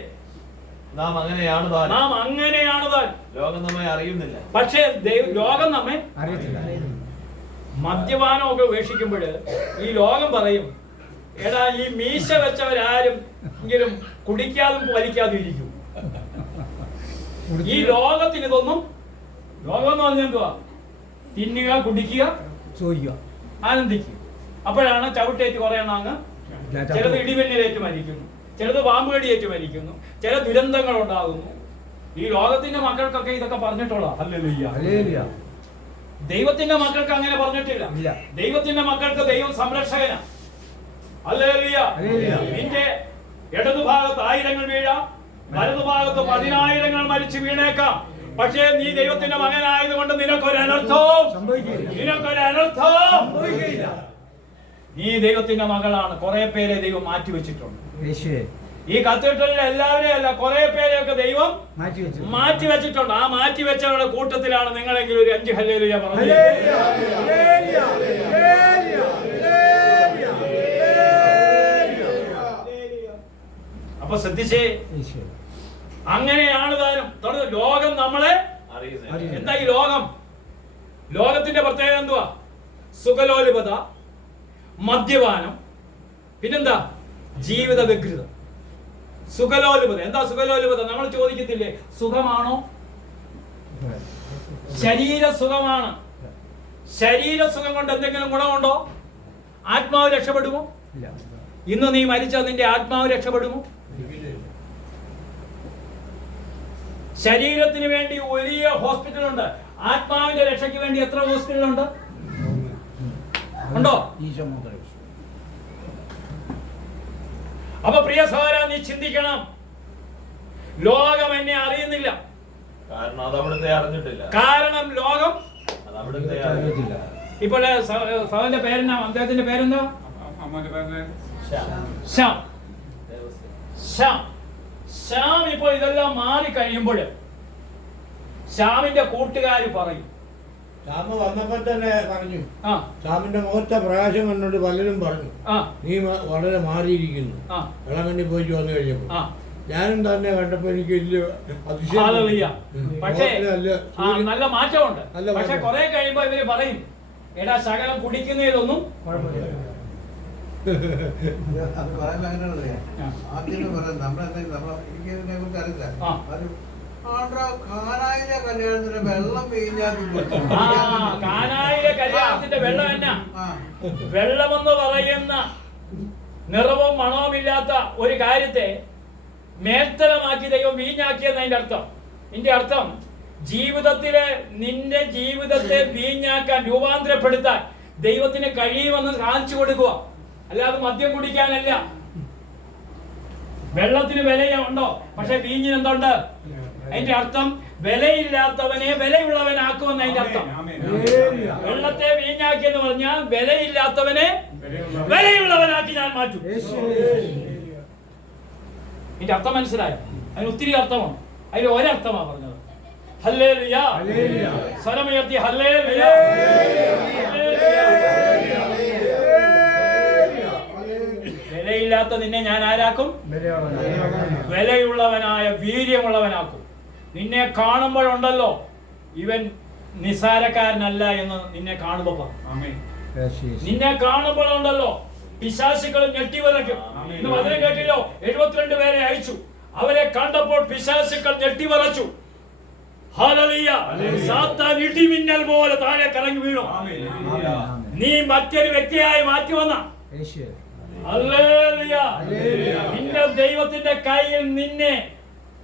നാം അങ്ങനെയാണ് താൻ. നാം അങ്ങനെയാണ് താൻ. ലോകം നമ്മെ അറിയുന്നില്ല. പക്ഷേ ലോകം നമ്മെ അറിയത്തില്ല. മദ്യപാനമൊക്കെ ഉപേക്ഷിക്കുമ്പോൾ ഈ ലോകം പറയും, എടാ ഈ മീശ വെച്ചവരാരും എങ്കിലും കുടിക്കാതും വലിക്കാതും ഇരിക്കും. ഈ ലോകത്തിന് ഇതൊന്നും, ലോകം എന്ന് പറഞ്ഞാൽ എന്തുവാ? തിന്നുക, കുടിക്കുക, ചോദിക്കുക, ആനന്ദിക്കുക. അപ്പോഴാണ് ചവിട്ടേറ്റ് കുറെ എണ്ണം അങ്ങ്, ചിലത് ഇടിമിന്നലേറ്റ് മരിക്കുന്നു, ചിലത് പാമ്പുകടിയേറ്റ് മരിക്കുന്നു, ചില ദുരന്തങ്ങൾ ഉണ്ടാകുന്നു. ഈ ലോകത്തിന്റെ മക്കൾക്കൊക്കെ ഇതൊക്കെ പറഞ്ഞിട്ടുള്ള. ഹല്ലേലൂയ. ദൈവത്തിന്റെ മക്കൾക്ക് അങ്ങനെ പറഞ്ഞിട്ടില്ല. ഇല്ല. ദൈവത്തിന്റെ മക്കൾക്ക് ദൈവം സംരക്ഷകനാ. ഹല്ലേലൂയ. നിന്റെ ഇടതുഭാഗത്ത് 1000 വീഴാം, വലതുഭാഗത്ത് 10,000 മരിച്ചു വീണേക്കാം. പക്ഷേ നീ ദൈവത്തിന്റെ മകനായതുകൊണ്ട് നിനക്കൊരനർത്ഥവും സംഭവിക്കില്ല. നീ ദൈവത്തിന്റെ മകളാണ്. കുറെ പേരെ ദൈവം മാറ്റി വെച്ചിട്ടുണ്ട്. ഈ കത്തീഡ്രലിൽ എല്ലാവരെയും അല്ല, കുറെ പേരെയൊക്കെ ദൈവം മാറ്റി വെച്ചിട്ടുണ്ട്. ആ മാറ്റി വെച്ചവരുടെ കൂട്ടത്തിലാണ് നിങ്ങളെങ്കിലും ഒരു 5 ഹല്ലേലൂയ പറഞ്ഞത്. അപ്പൊ ശ്രദ്ധിച്ചേ, അങ്ങനെയാണ് താനും. ലോകം നമ്മളെ അറിയുന്നില്ല. എന്താ ഈ ലോകം? ലോകത്തിന്റെ പ്രത്യേകത എന്തുവാ? സുഖലോലുപത, മദ്യപാനം, പിന്നെന്താ? ജീവിത വ്യഗ്രത. സുഖലോലുപത. എന്താ സുഖലോലുപത? നമ്മൾ ചോദിക്കത്തില്ലേ, സുഖമാണോ? ശരീര സുഖമാണ്. ശരീര സുഖം കൊണ്ട് എന്തെങ്കിലും ഗുണമുണ്ടോ? ആത്മാവ് രക്ഷപ്പെടുമോ? ഇന്ന് നീ മരിച്ചാൽ നിന്റെ ആത്മാവ് രക്ഷപ്പെടുമോ? ശരീരത്തിന് വേണ്ടി വലിയ ഹോസ്പിറ്റലുണ്ട്. ആത്മാവിന്റെ രക്ഷയ്ക്ക് വേണ്ടി എത്ര ഹോസ്പിറ്റലുണ്ട്? ഉണ്ടോ? അപ്പൊ പ്രിയ സഹോദരാ, നീ ചിന്തിക്കണം, ലോകം എന്നെ അറിയുന്നില്ല. കാരണം അത് അവിടുത്തെ അറിഞ്ഞിട്ടില്ല. കാരണം ലോകം അത് അവിടുത്തെ അറിഞ്ഞിട്ടില്ല. ഇപ്പോൾ സഹോദരന്റെ പേരെന്നാ? അദ്ദേഹത്തിന്റെ പേരെന്താ? ശ്യാം. ശ്യാം ഇപ്പോൾ ഇതെല്ലാം മാറി കഴിയുമ്പോൾ ശ്യാമിന്റെ കൂട്ടുകാർ പറയും. ശ്യാമ വന്നപ്പോ തന്നെ പറഞ്ഞു, ആ, ശ്യാമിന്റെ മുഖത്തെ പ്രകാശം കണ്ടോണ്ട് പലരും പറഞ്ഞു, ആ, നീ വളരെ മാറിയിരിക്കുന്നു. ആ, വെള്ളങ്കണ്ണി പോയിട്ട് വന്നു കഴിഞ്ഞപ്പോ ആ. ഞാനും തന്നെ കണ്ടപ്പോ എനിക്ക് വലിയ ഹല്ലേലൂയ. പക്ഷേ അതിശയം. നല്ല മാറ്റമുണ്ട്. നല്ല പക്ഷെ മാറ്റം. കുറെ കഴിയുമ്പോ ഇവര് പറയും, എടാ ശകലം കുടിക്കുന്നതിലൊന്നും കാനായിലെ കല്യാണത്തിന്റെ വെള്ളം എന്നാ? വെള്ളമെന്ന് പറയുന്ന നിറവും മണവുമില്ലാത്ത ഒരു കാര്യത്തെ മേൽത്തരമാക്കി ദൈവം വീഞ്ഞാക്കിയെന്നതിന്റെ അർത്ഥം. ഇതിന്റെ അർത്ഥം നിന്റെ ജീവിതത്തെ വീഞ്ഞാക്കാൻ, രൂപാന്തരപ്പെടുത്താൻ ദൈവത്തിന് കഴിയുമെന്ന് കാണിച്ചു കൊടുക്കുക. അല്ലാതെ മദ്യം കുടിക്കാനല്ല. വെള്ളത്തിന് വിലയുണ്ടോ? പക്ഷെ വീഞ്ഞിന് എന്തുണ്ട്? അതിന്റെ അർത്ഥം വിലയില്ലാത്തവനെ വിലയുള്ളവനാക്കുമെന്ന് അതിന്റെ അർത്ഥം. വെള്ളത്തെ വീഞ്ഞാക്കിയെന്ന് പറഞ്ഞാൽ വിലയില്ലാത്തവനെ വിലയുള്ളവനാക്കി ഞാൻ മാറ്റും. ഇതിന്റെ അർത്ഥം മനസ്സിലായോ? അതിന് ഒത്തിരി അർത്ഥമാണ്. അതിൽ ഒരർത്ഥമാ പറഞ്ഞത്. ഹല്ലേലൂയ. സ്വരമുയർത്തി ഹല്ലേലൂയ. വിലയില്ലാത്ത നിന്നെ ഞാൻ ആരാക്കും? വിലയുള്ളവനായ വീര്യമുള്ളവനാക്കും. നിന്നെ കാണുമ്പോഴുണ്ടല്ലോ, ഇവൻ നിസാരക്കാരനല്ല എന്ന് നിന്നെ കാണുമ്പോ നിന്നെ കാണുമ്പോഴുണ്ടല്ലോ പിശാചുക്കളും ഞെട്ടിവിറയ്ക്കും. ഇന്ന് വചനം കേട്ടില്ലോ, 72 പേരെ അയച്ചു. അവരെ കണ്ടപ്പോൾ പിശാചുക്കൾ ഞെട്ടിവിറച്ചു. ഹല്ലേലൂയ. സാത്താൻ ഇടിമിന്നൽ പോലെ താഴെ കറങ്ങി വീണു. നീ മറ്റൊരു വ്യക്തിയായി മാറ്റി വന്ന. ഹല്ലേലൂയ. നിന്റെ ദൈവത്തിന്റെ കയ്യിൽ നിന്നെ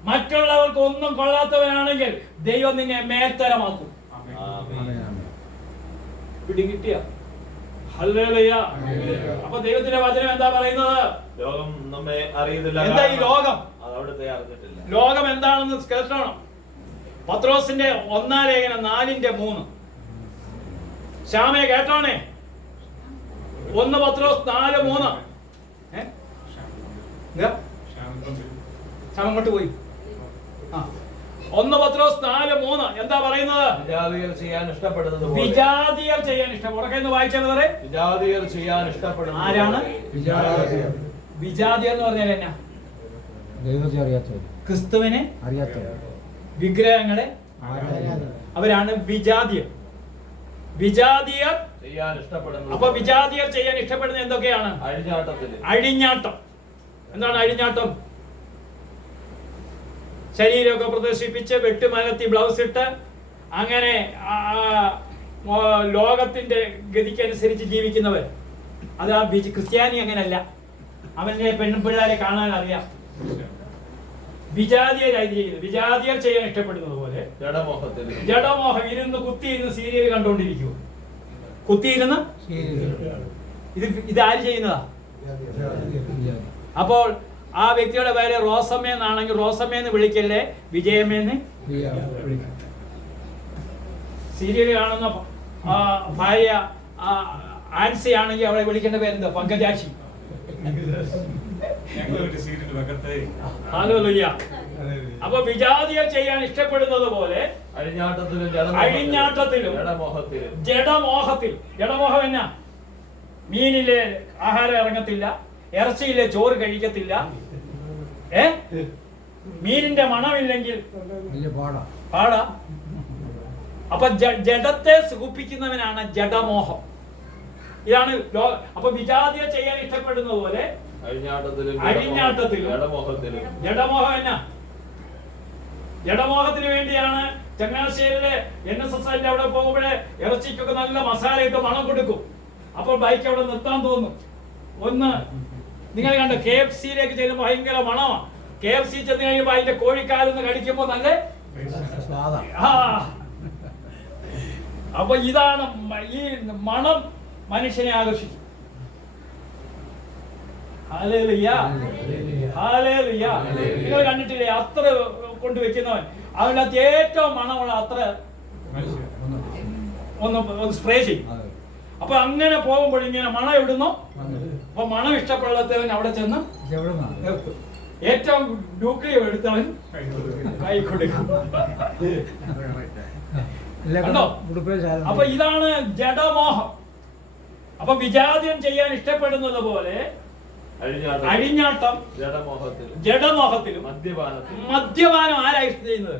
മറ്റുള്ളവർക്ക് ഒന്നും കൊള്ളാത്തവനാണെങ്കിൽ ദൈവം നിന്നെ മേൽത്തരമാക്കും. പിടികിട്ടിയ? ഹല്ലേലൂയ. അപ്പൊ ദൈവത്തിന്റെ വചനം എന്താ പറയുന്നത്? ലോകം നമ്മെ അറിയുന്നില്ല. എന്താ ഈ ലോകം? അത് അവിടുത്തെ അറിഞ്ഞിട്ടില്ല. ലോകം എന്താണെന്ന് കേൾക്കണം. പത്രോസിന്റെ 1 ലേഖനം 4:3. ശ്യാമേ കേട്ടോണേ. 1 പത്രോസ് 4:3. ക്ഷാമം പോയി. ആ 1 പത്രോസ് 4:3 എന്താ പറയുന്നത്? വിജാതിയർ ചെയ്യാൻ ഇഷ്ടപ്പെടുന്നത് പോലെ. വിജാതിയർ ചെയ്യാൻ ഇഷ്ടം. ഉറക്കെ ഒന്ന് വായിച്ചത് പറ. വിജാതിയർ ചെയ്യാൻ ഇഷ്ടപ്പെടുന്നത്. ആരാണ് വിജാതിയർ എന്ന് പറഞ്ഞാൽ? എന്നാ? ദൈവത്തെ അറിയാത്തവർ, ക്രിസ്തുവിനെ അറിയാത്തവർ, വിഗ്രഹങ്ങളെ അവരാണ് വിജാതിയർ. വിജാതിയർ ചെയ്യാൻ ഇഷ്ടപ്പെടുന്നത്. അപ്പൊ വിജാതിയർ ചെയ്യാൻ ഇഷ്ടപ്പെടുന്നത് എന്തൊക്കെയാണ്? അഴിഞ്ഞാട്ടം. എന്താണ് അഴിഞ്ഞാട്ടം? ശരീരമൊക്കെ പ്രദർശിപ്പിച്ച് വെട്ടുമലത്തി ബ്ലൗസ് ഇട്ട് അങ്ങനെ ലോകത്തിന്റെ ഗതിക്കനുസരിച്ച് ജീവിക്കുന്നവർ. അത് ആ ക്രിസ്ത്യാനി അങ്ങനല്ല. അവന്റെ പെൺപിള്ളേരെ കാണാൻ അറിയാം. വിജാതിയരായിരിക്കുന്നത്. വിജാതിയർ ചെയ്യാൻ ഇഷ്ടപ്പെടുന്നത് പോലെ ജഡമോഹം. ഇരുന്ന് കുത്തിയിരുന്ന് സീരിയൽ കണ്ടുകൊണ്ടിരിക്കുക. കുത്തിയിരുന്ന് ഇത് ആര് ചെയ്യുന്നതാ? അപ്പോൾ ആ വ്യക്തിയുടെ പേര് റോസമ്മ എന്നാണെങ്കിൽ റോസമ്മ എന്ന് വിളിക്കല്ലേ, വിജയമ്മേന്ന് വിളിക്കും. സീരിയൽ കാണുന്ന ഭാര്യ ആൻസി ആണെങ്കിൽ അവളെ വിളിക്കേണ്ട പേരെന്താ? പങ്കജാക്ഷി. അപ്പൊ വിജാതിയർ ചെയ്യാൻ ഇഷ്ടപ്പെടുന്നത് പോലെ അഴിഞ്ഞാട്ടത്തിലും ജഡമോഹത്തിൽ. ജഡമോഹം എന്നാ? മീനിലെ ആഹാരം ഇറങ്ങത്തില്ല, ഇറച്ചിയിലെ ചോറ് കഴിക്കത്തില്ല, മീനിന്റെ മണമില്ലെങ്കിൽ പാടാ. അപ്പൊ ജഡത്തെ സുഖിപ്പിക്കുന്നവനാണ് ജഡമോഹം. ഇതാണ് അപ്പൊ വിജാതിയർ ചെയ്യാൻ ഇഷ്ടപ്പെടുന്നത് പോലെ അഴിഞ്ഞാട്ടത്തിലും ജഡമോഹം. എന്നാ? ജഡമോഹത്തിന് വേണ്ടിയാണ് ചങ്ങനാശ്ശേരിയിലെ NSS അവിടെ പോകുമ്പോഴേ ഇറച്ചിക്കൊക്കെ നല്ല മസാല ഇട്ട് മണം കൊടുക്കും. അപ്പോൾ ബൈക്ക് അവിടെ നിർത്താൻ തോന്നും. ഒന്ന് നിങ്ങൾ കണ്ട KFC-യിലേക്ക് ചെല്ലുമ്പോൾ ഭയങ്കര മണമാണ്. KFC ചെന്ന് കഴിയുമ്പോൾ അതിന്റെ കോഴിക്കാലൊന്ന് കടിക്കുമ്പോൾ നല്ല അപ്പൊ ഇതാണ് ഈ മണം മനുഷ്യനെ ആകർഷിക്കും. നിങ്ങൾ കണ്ടിട്ടില്ലേ അത്ര കൊണ്ടുവെക്കുന്നവൻ? അതിനകത്ത് ഏറ്റവും മണമുള്ള അത്ര ഒന്ന് സ്പ്രേ ചെയ്യും. അപ്പൊ അങ്ങനെ പോകുമ്പോൾ ഇങ്ങനെ മണം എവിടുന്നോ, അപ്പൊ മണം ഇഷ്ടപ്പെടാത്തവൻ അവിടെ ചെന്ന് നിർത്തും. ഏറ്റവും ഡൂക്ലിയം എടുത്തവൻ കൈ കൊടുക്കും. അപ്പൊ ഇതാണ് ജഡമോഹം. അപ്പൊ വിജാതിയം ചെയ്യാൻ ഇഷ്ടപ്പെടുന്നത് പോലെ അഴിഞ്ഞാട്ടം ജഡമോഹത്തിലും മദ്യപാനം. ആരാ ഇഷ്ടം ചെയ്യുന്നത്?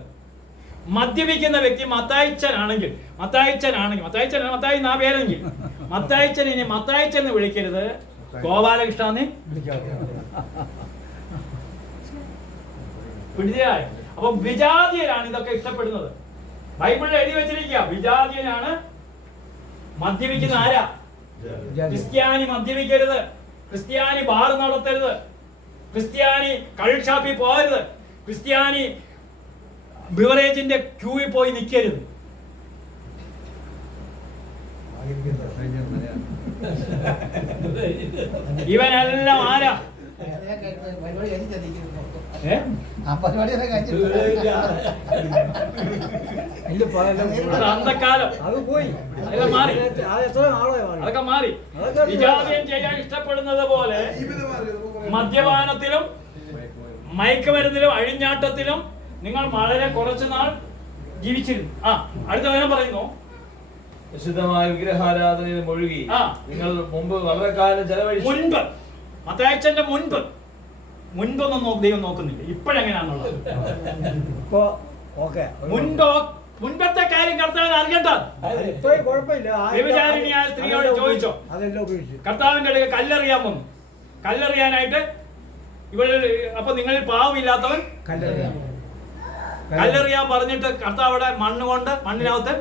മദ്യപിക്കുന്ന വ്യക്തി മത്തായിച്ചനാണെങ്കിൽ മത്തായി നാ പേരെങ്കിൽ മത്തായിച്ചനെ മത്തായിച്ചെന്ന് വിളിക്കരുത്, ഗോപാലകൃഷ്ണനെ പിടിയായി. അപ്പൊ വിജാതിയരാണ് ഇതൊക്കെ ഇഷ്ടപ്പെടുന്നത്. ബൈബിളിൽ എഴുതി വെച്ചിരിക്കുക വിജാതിയനാണ് മദ്യപിക്കുന്ന. ആരാ? ക്രിസ്ത്യാനി മദ്യപിക്കരുത്, ക്രിസ്ത്യാനി ബാർ നടത്തരുത്, ക്രിസ്ത്യാനി കള്ളുഷാപ്പിൽ പോകരുത്, ക്രിസ്ത്യാനി ബിവറേജിന്റെ ക്യൂവിൽ പോയി നിൽക്കരുത്. ഇവനെല്ലാം ആരാ? അന്തക്കാലം അത് പോയി, അതൊക്കെ മാറി. വിജാതിയം ചെയ്യാൻ ഇഷ്ടപ്പെടുന്നത് പോലെ മദ്യപാനത്തിലും മയക്കുമരുന്നിലും അഴിഞ്ഞാട്ടത്തിലും നിങ്ങൾ വളരെ കുറച്ചു നാൾ ജീവിച്ചിരുന്നു. അടുത്ത വചനം പറയുന്നു, വിശുദ്ധമായ വിഗ്രഹാരാധനയിൽ മുഴുകി നിങ്ങൾ മുമ്പ് വളരെ കാലം ചെലവഴിച്ചു. മുൻപ് മത്തായിച്ചന്റെ മുൻപൊന്നും ദൈവം നോക്കുന്നില്ല. ഇപ്പോഴെങ്ങനെയാണുള്ളത്? മുൻപത്തെ കാര്യം കർത്താവിന് അറിയണ്ട. വ്യഭിചാരിണിയായ സ്ത്രീയോട് ചോദിച്ചോ? കർത്താവിന്റെ അടുക്ക കല്ലെറിയാൻ വന്നു. കല്ലെറിയാനായിട്ട് അപ്പൊ നിങ്ങളിൽ പാവമില്ലാത്തവൻ കല്ലെറിയാൻ പറഞ്ഞിട്ട് കർത്താവിടെ മണ്ണിനകത്ത്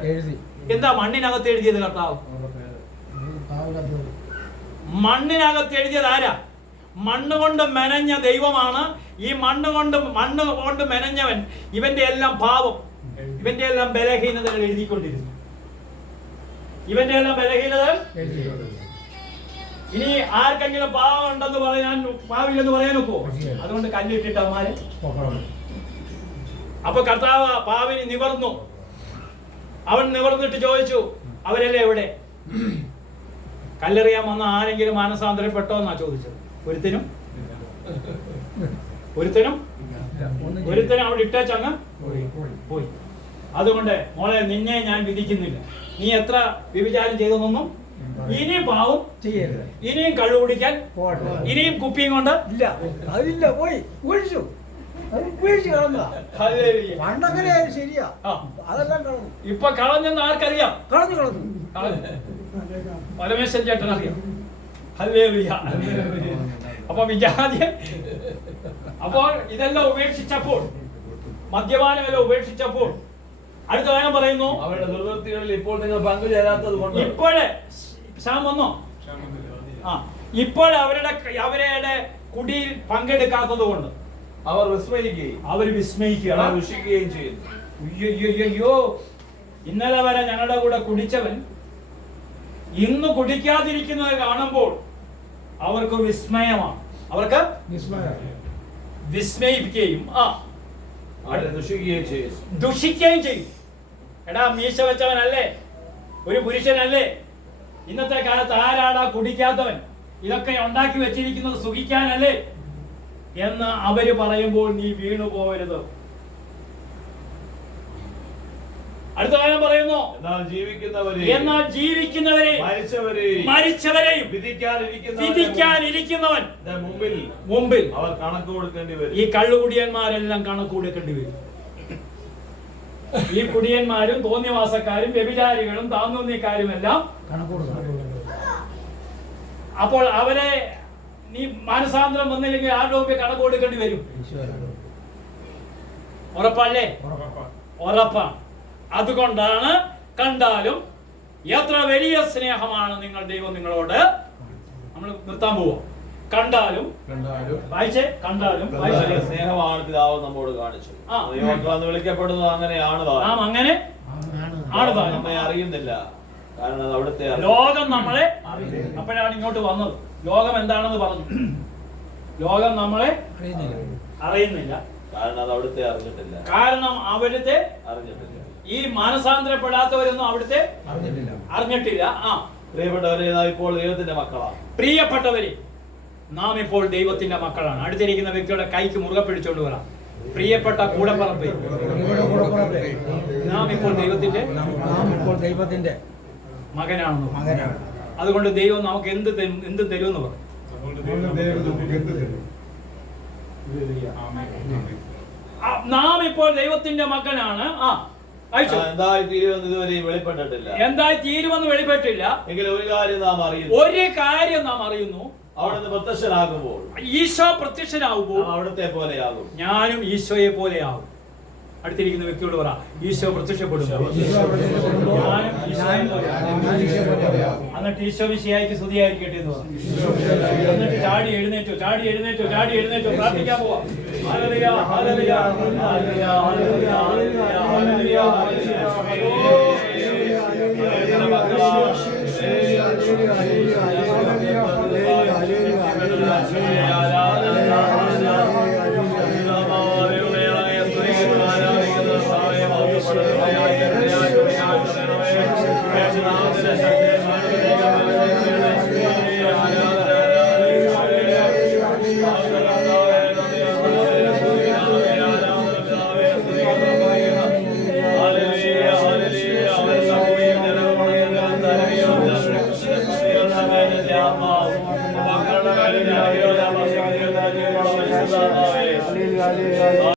എന്താ മണ്ണിനകത്ത് എഴുതിയത്? കർത്താവ് മണ്ണിനകത്ത് എഴുതിയത് ആരാ? മണ്ണ് കൊണ്ട് മെനഞ്ഞ ദൈവമാണ്. ഈ മണ്ണ് കൊണ്ട് മെനഞ്ഞവൻ ഇവന്റെ എല്ലാം പാപം, ഇവന്റെ എല്ലാം ബലഹീനതകൾ എഴുതിക്കൊണ്ടിരുന്നു. ഇവന്റെ എല്ലാം ബലഹീനതകൾ. ഇനി ആർക്കെങ്കിലും പാവം ഉണ്ടെന്ന് പാവില്ലെന്ന് പറയാൻ ഒക്കോ? അതുകൊണ്ട് കല്ലിട്ടിട്ട് അവന്മാര്. അപ്പൊ കർത്താവ് പാവിന് നിവർന്നു. അവൻ നിവർന്നിട്ട് ചോദിച്ചു, അവരെല്ലാം എവിടെ? കല്ലെറിയാൻ വന്ന ആരെങ്കിലും മാനസാന്തരപ്പെട്ടോ എന്നാ ചോദിച്ചത്. ഒരുത്തിനും ഒരുത്തനും അവിടെ ഇട്ടേച്ചങ്ങ് പോയി. അതുകൊണ്ട് മോളെ നിന്നെ ഞാൻ വിധിക്കുന്നില്ല. നീ എത്ര വ്യഭിചാരം ചെയ്തെന്നൊന്നും ഇനി പാവം ചെയ്യരുത്. ഇനിയും കള്ളു കുടിക്കാൻ, ഇനിയും കുപ്പിയും കൊണ്ട് ഇല്ല, അതില്ല, പോയി ഉപേക്ഷിച്ചു. പണ്ടങ്ങനെ ശരിയാ, അതെല്ലാം കളഞ്ഞു. ഇപ്പൊ കളഞ്ഞെന്ന് ആർക്കറിയാം? കളഞ്ഞു. പരമേശ്വരൻ ചേട്ടൻ അറിയാം. ഹല്ലേലൂയ. അപ്പൊ വിജാതി, അപ്പോൾ ഇതെല്ലാം ഉപേക്ഷിച്ചപ്പോൾ, മദ്യപാനമെല്ലാം ഉപേക്ഷിച്ചപ്പോൾ അടുത്ത കാര്യം പറയുന്നു, അവരുടെ ദുർവൃത്തികളിൽ ഇപ്പോൾ നിങ്ങൾ പങ്കുചേരാത്തത് കൊണ്ട്. ഇപ്പോഴേ ശ്യാം വന്നോ? ഇപ്പോൾ അവരുടെ കുടിയിൽ പങ്കെടുക്കാത്തത് കൊണ്ട് അവർ വിസ്മയിക്കുകയും ദുഷിക്കുകയും ചെയ്യുന്നു. അയ്യോ, ഇന്നലെ വരെ ഞങ്ങളുടെ കൂടെ കുടിച്ചവൻ ഇന്ന് കുടിക്കാതിരിക്കുന്നത് കാണുമ്പോൾ അവർക്ക് വിസ്മയമാണ്. അവർക്ക് വിസ്മയിപ്പിക്കുകയും ദുഷിക്കുകയും ചെയ്യും. എടാ, മീശ വെച്ചവനല്ലേ, ഒരു പുരുഷനല്ലേ, ഇന്നത്തെ കാലത്ത് ആരാടാ കുടിക്കാത്തവൻ, ഇതൊക്കെ ഉണ്ടാക്കി വെച്ചിരിക്കുന്നത് സുഖിക്കാനല്ലേ എന്ന് അവര് പറയുമ്പോൾ നീ വീണു പോകരുത്. അടുത്ത കാര്യം പറയുന്നു, എന്നാൽ ജീവിക്കുന്നവരെ മരിച്ചവരെയും വിധിക്കാനിരിക്കുന്നവൻ മുമ്പിൽ അവർ കണക്ക് കൊടുക്കേണ്ടി വരും. ഈ കള്ളുകുടിയന്മാരെല്ലാം കണക്ക് കൊടുക്കേണ്ടി വരും. ഈ കുടിയന്മാരും തോന്നിവാസക്കാരും വ്യഭിചാരികളും താന്തോന്നിക്കാരും എല്ലാം അപ്പോൾ അവരെ നീ മാനസാന്തരം വന്നില്ലെങ്കിൽ ആരുടെ മുമ്പിൽ കണക്ക് കൊടുക്കേണ്ടി വരും. ഉറപ്പല്ലേ? ഉറപ്പാണ്. അതുകൊണ്ടാണ് കണ്ടാലും എത്ര വലിയ സ്നേഹമാണ് നിങ്ങൾ ദൈവം നിങ്ങളോട്. നമ്മൾ നിർത്താൻ പോവാ. കണ്ടാലും വായിച്ചേ, കണ്ടാലും സ്നേഹമാണ് പിതാവ് നമ്മോട് കാണിച്ചു. വിളിക്കപ്പെടുന്നത് അങ്ങനെയാണ്. നാം അങ്ങനെ നമ്മെ അറിയുന്നില്ല, കാരണം അത് അവിടുത്തെ ലോകം നമ്മളെ. അപ്പോഴാണ് ഇങ്ങോട്ട് വന്നത്. ലോകം എന്താണെന്ന് പറഞ്ഞു. ലോകം നമ്മളെ അറിയുന്നില്ല, കാരണം അത് അവിടുത്തെ അറിഞ്ഞിട്ടില്ല. കാരണം അവിടുത്തെ അറിഞ്ഞിട്ടില്ല. ഈ മാനസാന്തരപ്പെടാത്തവരൊന്നും അവിടുത്തെ അറിഞ്ഞിട്ടില്ല. പ്രിയപ്പെട്ടവരെ, നാം ഇപ്പോൾ ദൈവത്തിന്റെ മക്കളാണ്. പ്രിയപ്പെട്ടവരെ, നാം ഇപ്പോൾ ദൈവത്തിന്റെ മക്കളാണ്. അടുത്തിരിക്കുന്ന വ്യക്തിയുടെ കൈക്ക് മുറുകെ പിടിച്ചോണ്ട് വരാം. പ്രിയപ്പെട്ട കൂടപ്പറമ്പേ, നാം ഇപ്പോൾ ദൈവത്തിന്റെ മകനാണ്. അതുകൊണ്ട് ദൈവം നമുക്ക് എന്ത് തരുമെന്ന് പറയും. നാം ഇപ്പോൾ ദൈവത്തിന്റെ മകനാണ്. എന്തായി തീരുമെന്ന് വെളിപ്പെട്ടില്ല. എങ്കിലും ഒരു കാര്യം നാം അറിയുന്നു. അവിടുന്ന് പ്രത്യക്ഷനാകുമ്പോൾ, ഈശോ പ്രത്യക്ഷനാകുമ്പോൾ അവിടുത്തെ പോലെയാകും. ഞാനും ഈശോയെ പോലെയാകും. അടുത്തിരിക്കുന്ന വ്യക്തിയോട് പറ, ഈശോ പ്രത്യക്ഷപ്പെടും. എന്നിട്ട് ഈശോ മിശിഹായ്ക്ക് സ്തുതിയായിരിക്കട്ടെ എന്ന് പറഞ്ഞു. എന്നിട്ട് ചാടി എഴുന്നേറ്റു പ്രാർത്ഥിക്കാൻ പോവാ. ഹല്ലേലൂയ, ഹല്ലേലൂയ, ഹല്ലേലൂയ, ഹല്ലേലൂയ, ഹല്ലേലൂയ,